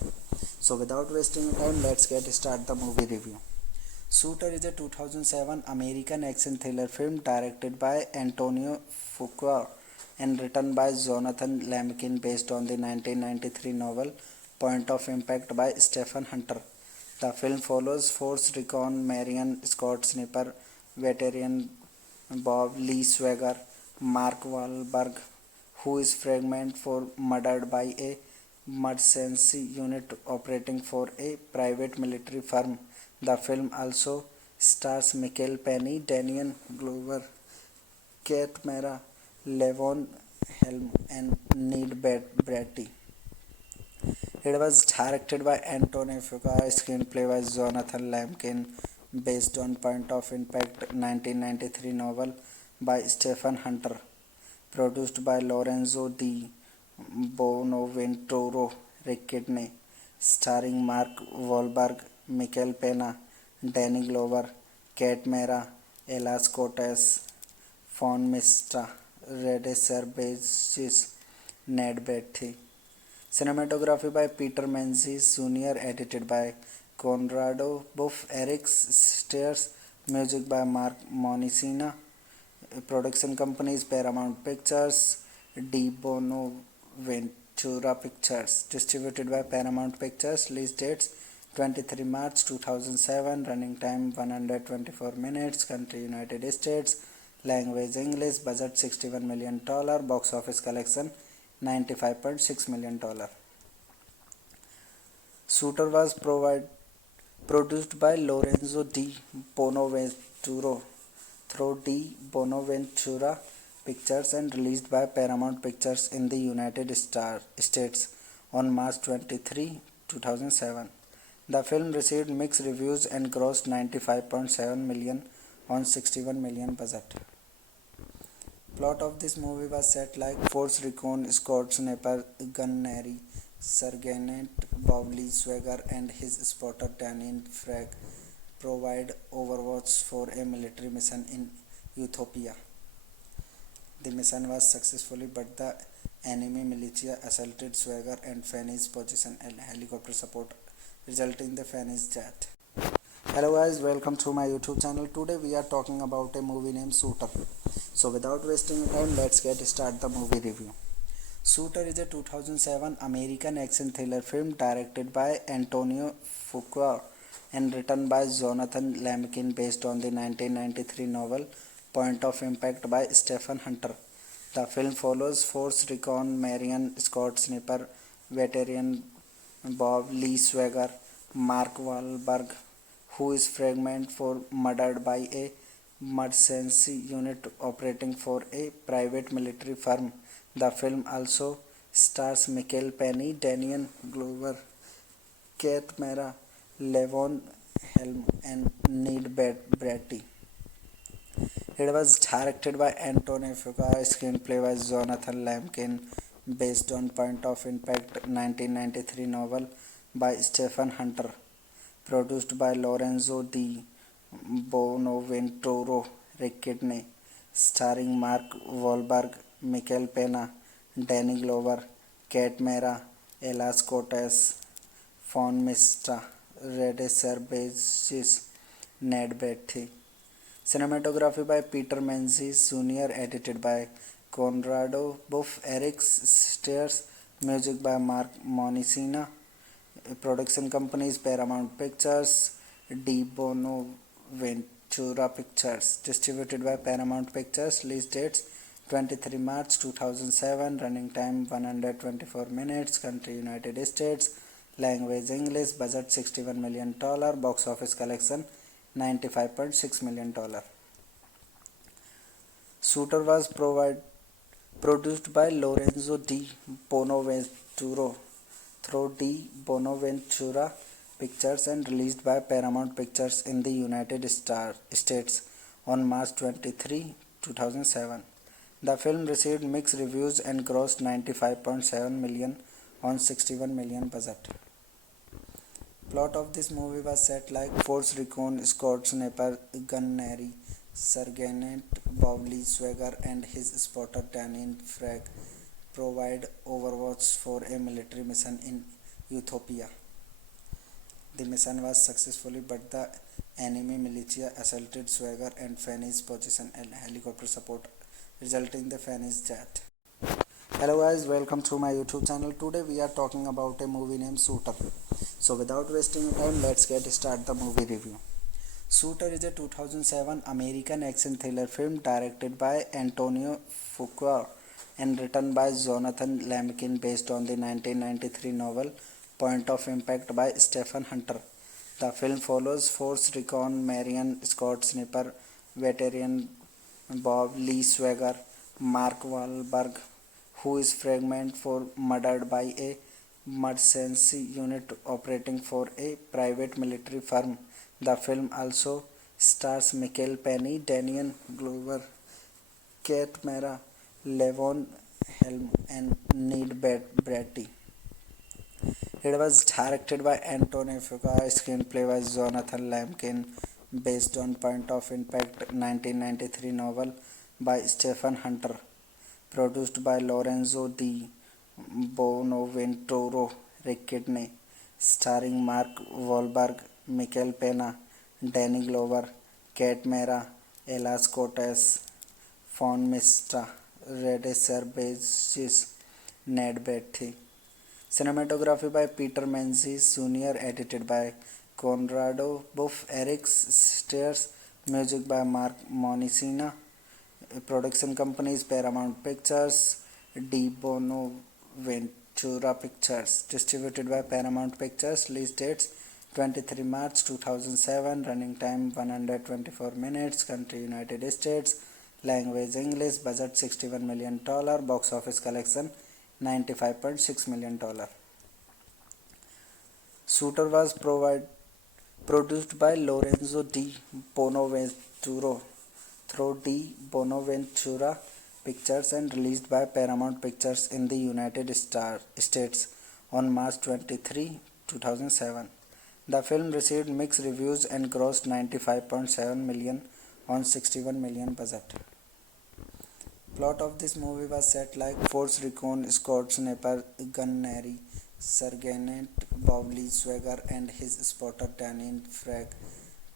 So without wasting time, let's get start the movie review. Shooter is a 2007 American action thriller film directed by Antonio Fuqua and written by Jonathan Lemkin based on the 1993 novel Point of Impact by Stephen Hunter. The film follows Force Recon Marion Scott Sniper veteran Bob Lee Swagger, Mark Wahlberg, who is fragment for murdered by a mercenary unit operating for a private military firm. The film also stars Michael Penny, Daniel Glover, Kate Mara, Levon Helm, and Neil Bratty. It was directed by Antonio Fuqua, screenplay by Jonathan Lemkin, based on Point of Impact 1993 novel by Stephen Hunter, produced by Lorenzo Di Bonaventura Ricciardini, starring Mark Wahlberg, Michael Pena, Danny Glover, Kate Mara, Elas Cortez, Fawn Mistra, Rede Serbesis, Ned Betty. Cinematography by Peter Menzies Jr., edited by Conrado Buff, Eric Stairs, music by Mark Monicina. Production companies Paramount Pictures, Di Bonaventura Pictures. Distributed by Paramount Pictures. Release dates 23 March 2007. Running time 124 minutes. Country United States. Language English. Budget $61 million. Box office collection $95.6 million. Shooter was produced by Lorenzo Di Bonaventura through Di Bonaventura Pictures and released by Paramount Pictures in the United States on March 23, 2007. The film received mixed reviews and grossed $95.7 million on $61 million budget. Plot of this movie was set like Force Recon Scott Sniper Gunnery Sergeant Bob Lee Swagger and his spotter Daniel Frag provide overwatch for a military mission in Ethiopia. The mission was successful, but the enemy militia assaulted Swagger and Fanny's position and helicopter support, resulting in the Fanny's death. Hello guys, welcome to my YouTube channel. Today we are talking about a movie named Shooter. So without wasting time, let's get start the movie review. Shooter is a 2007 American action thriller film directed by Antonio Fuqua and written by Jonathan Lemkin based on the 1993 novel Point of Impact by Stephen Hunter. The film follows Force Recon Marion Scott Sniper veteran Bob Lee Swagger, Mark Wahlberg, who is fragment for murdered by a mercenary unit operating for a private military firm. The film also stars Michael Penny, Daniel Glover, Kate Mara, Levon Helm, and Neil Bratty. It was directed by Antonio Fuqua, screenplay by Jonathan Lemkin, based on Point of Impact 1993 novel by Stephen Hunter, produced by Lorenzo Di Bonaventura Ricciardini, starring Mark Wahlberg, Michael Pena, Danny Glover, Kate Mara, Elas Cortez, Fawn Mistra, Rede Serbesis, Ned Betty. Cinematography by Peter Menzies Jr., edited by Conrado Buff, Eric Stairs, music by Mark Monicina. Production companies Paramount Pictures, Di Bonaventura Pictures. Distributed by Paramount Pictures. Release dates 23 March 2007. Running time 124 minutes. Country United States. Language English. Budget $61 million. Box office collection $95.6 million. Shooter was produced by Lorenzo Di Bonaventura through Di Bonaventura Pictures and released by Paramount Pictures in the United States on March 23, 2007. The film received mixed reviews and grossed $95.7 million on $61 million budget. Plot of this movie was set like Force Recon Scott Sniper Gunnery Sergeant Bowley Swagger and his spotter Daniel Frag provide overwatch for a military mission in Ethiopia. The mission was successful, but the enemy militia assaulted Swagger and Fanny's position and helicopter support, resulting in the Fanny's death. Hello guys, welcome to my YouTube channel. Today we are talking about a movie named Shooter. So without wasting time, let's get start the movie review. Shooter is a 2007 American action thriller film directed by Antonio Fuqua and written by Jonathan Lemkin based on the 1993 novel Point of Impact by Stephen Hunter. The film follows Force Recon Marion Scott Sniper veteran Bob Lee Swagger, Mark Wahlberg, who is fragment for murdered by a mercenary unit operating for a private military firm. The film also stars Michael Penny, Daniel Glover, Kate Mara, Levon Helm, and Ned Beatty. It was directed by Antonio Fuqua, screenplay by Jonathan Lemkin, based on Point of Impact 1993 novel by Stephen Hunter, produced by Lorenzo Di Bonaventura, Rick Kidney, starring Mark Wahlberg, Michael Pena, Danny Glover, Kate Mara, Elas Cortez, Fawn Mistra, Rede Cervantes, Ned Beatty. Cinematography by Peter Menzies Jr., edited by Conrado Buff, Eric Stairs, music by Mark Monicina. Production companies Paramount Pictures, Di Bonaventura Pictures. Distributed by Paramount Pictures. Release dates 23 March 2007. Running time 124 minutes. Country United States. Language English. Budget $61 million. Box office collection $95.6 million. Shooter was produced by Lorenzo Di Bonaventura through Di Bonaventura Pictures and released by Paramount Pictures in the United States on March 23, 2007. The film received mixed reviews and grossed $95.7 million on $61 million budget. Plot of this movie was set like Force Recon Scott Sniper Gunnery Sergeant Bowley Swagger and his spotter Daniel Frag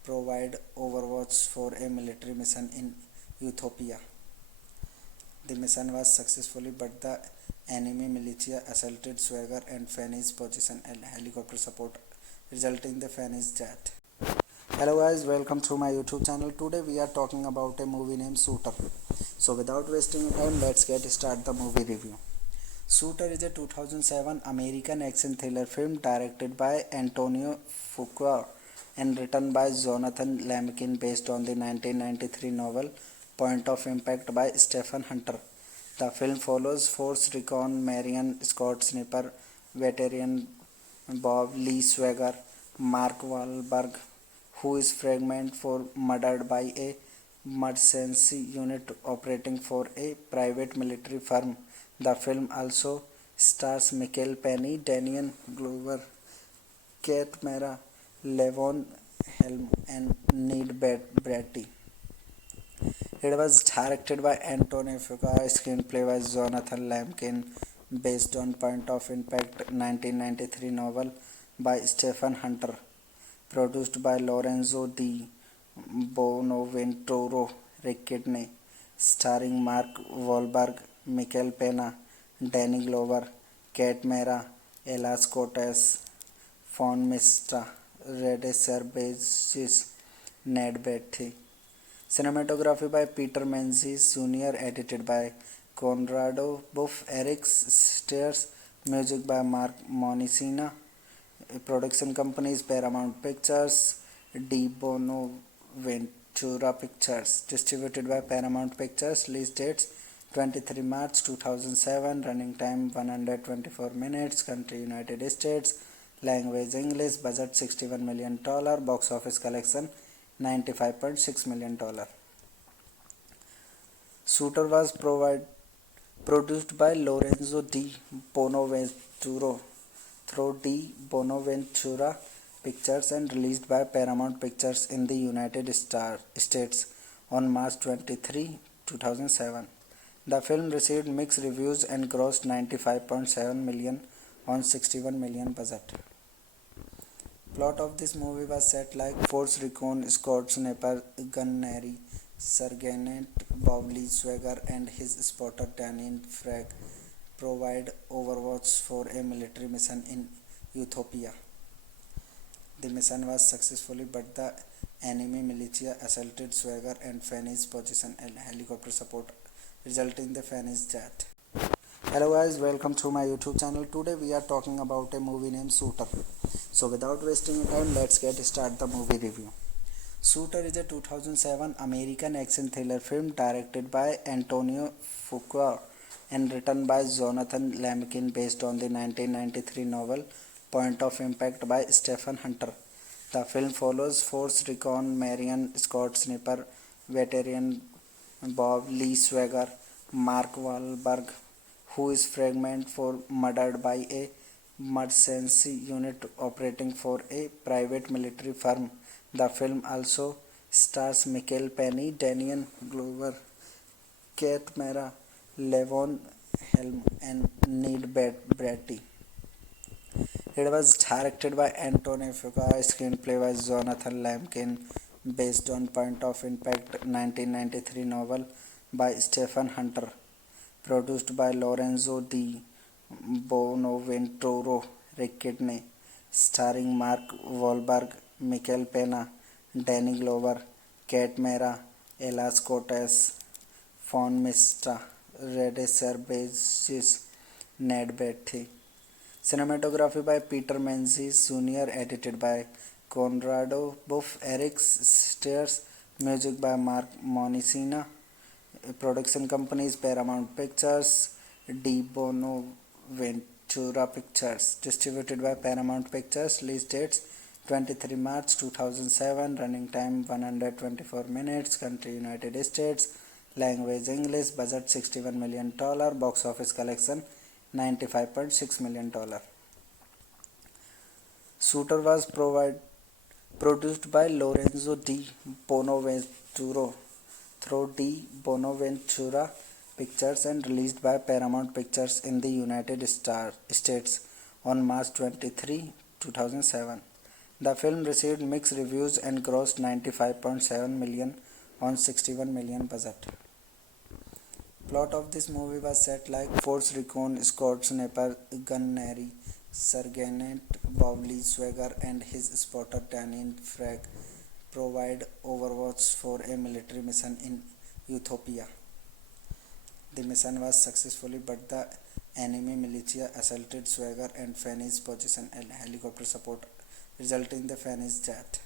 provide overwatch for a military mission in Ethiopia. The mission was successful, but the enemy militia assaulted Swagger and Fanny's position and helicopter support, resulting in the Fanny's death. Hello guys, welcome to my YouTube channel. Today we are talking about a movie named Shooter. So without wasting time, let's get start the movie review. Shooter is a 2007 American action thriller film directed by Antonio Fuqua and written by Jonathan Lemkin based on the 1993 novel Point of Impact by Stephen Hunter. The film follows Force Recon Marion Scott Sniper veteran Bob Lee Swagger, Mark Wahlberg, who is fragment for murdered by a mercenary unit operating for a private military firm. The film also stars Michael Penny, Daniel Glover, Kate Mara, Levon Helm, and Ned Beatty. It was directed by Antonio Fuqua, screenplay by Jonathan Lemkin, based on Point of Impact 1993 novel by Stephen Hunter, produced by Lorenzo Di Bonaventura, Rick Kidney, starring Mark Wahlberg, Michael Pena, Danny Glover, Kate Mara, Elas Cortez, Fawn Mistra, Rede Cervantes, Ned Beatty. Cinematography by Peter Menzies Jr., edited by Conrado Buff, Eric Stairs, music by Mark Monicina. Production companies Paramount Pictures, Di Bonaventura Pictures. Distributed by Paramount Pictures. Release dates 23 March 2007. Running time 124 minutes. Country United States. Language English. Budget $61 million. Box office collection $95.6 million. Shooter was produced by Lorenzo Di Bonaventura through Di Bonaventura Pictures and released by Paramount Pictures in the United States on March 23, 2007. The film received mixed reviews and grossed 95.7 million on 61 million budget. Plot of this movie was set like Force Recon Scott Sniper Gunnery Sergeant Bobby Swagger and his spotter Daniel Frag provide overwatch for a military mission in Ethiopia. The mission was successful, but the enemy militia assaulted Swagger and Fanny's position and helicopter support, resulting in the Fanny's death. Hello guys, welcome to my YouTube channel. Today we are talking about a movie named Shooter. So without wasting time, let's get start the movie review. Shooter is a 2007 American action thriller film directed by Antonio Fuqua and written by Jonathan Lemkin based on the 1993 novel Point of Impact by Stephen Hunter. The film follows Force Recon Marion Scott Sniper veteran Bob Lee Swagger, Mark Wahlberg, who is fragmented for murdered by a mercenary unit operating for a private military firm. The film also stars Michael Penny, Daniel Glover, Kate Mara, Levon Helm, and Ned Beatty. It was directed by Antonio Fuqua, screenplay by Jonathan Lemkin, based on Point of Impact 1993 novel by Stephen Hunter, produced by Lorenzo Di Bonaventura Ricciardini, starring Mark Wahlberg, Michael Pena, Danny Glover, Kate Mara, Ella Cortez, Fawn Mista, Rede Cervantes, Ned Beatty. Cinematography by Peter Menzies Jr., edited by Conrado Buff, Eric Stairs, music by Mark Monicina. Production companies Paramount Pictures, Di Bonaventura Pictures. Distributed by Paramount Pictures. Release dates 23 March 2007. Running time 124 minutes. Country United States. Language English. Budget $61 million. Box office collection $95.6 million. Shooter was produced by Lorenzo Di Bonaventura through Di Bonaventura Pictures and released by Paramount Pictures in the United States on March 23, 2007. The film received mixed reviews and grossed 95.7 million on 61 million budget. Plot of this movie was set like Force Recon Scott Sniper Gunnery Sergeant Bobby Swagger and his spotter Daniel Frag provide overwatch for a military mission in Ethiopia. The mission was successful, but the enemy militia assaulted Swagger and Fanny's position and helicopter support, resulting in the Fanny's death.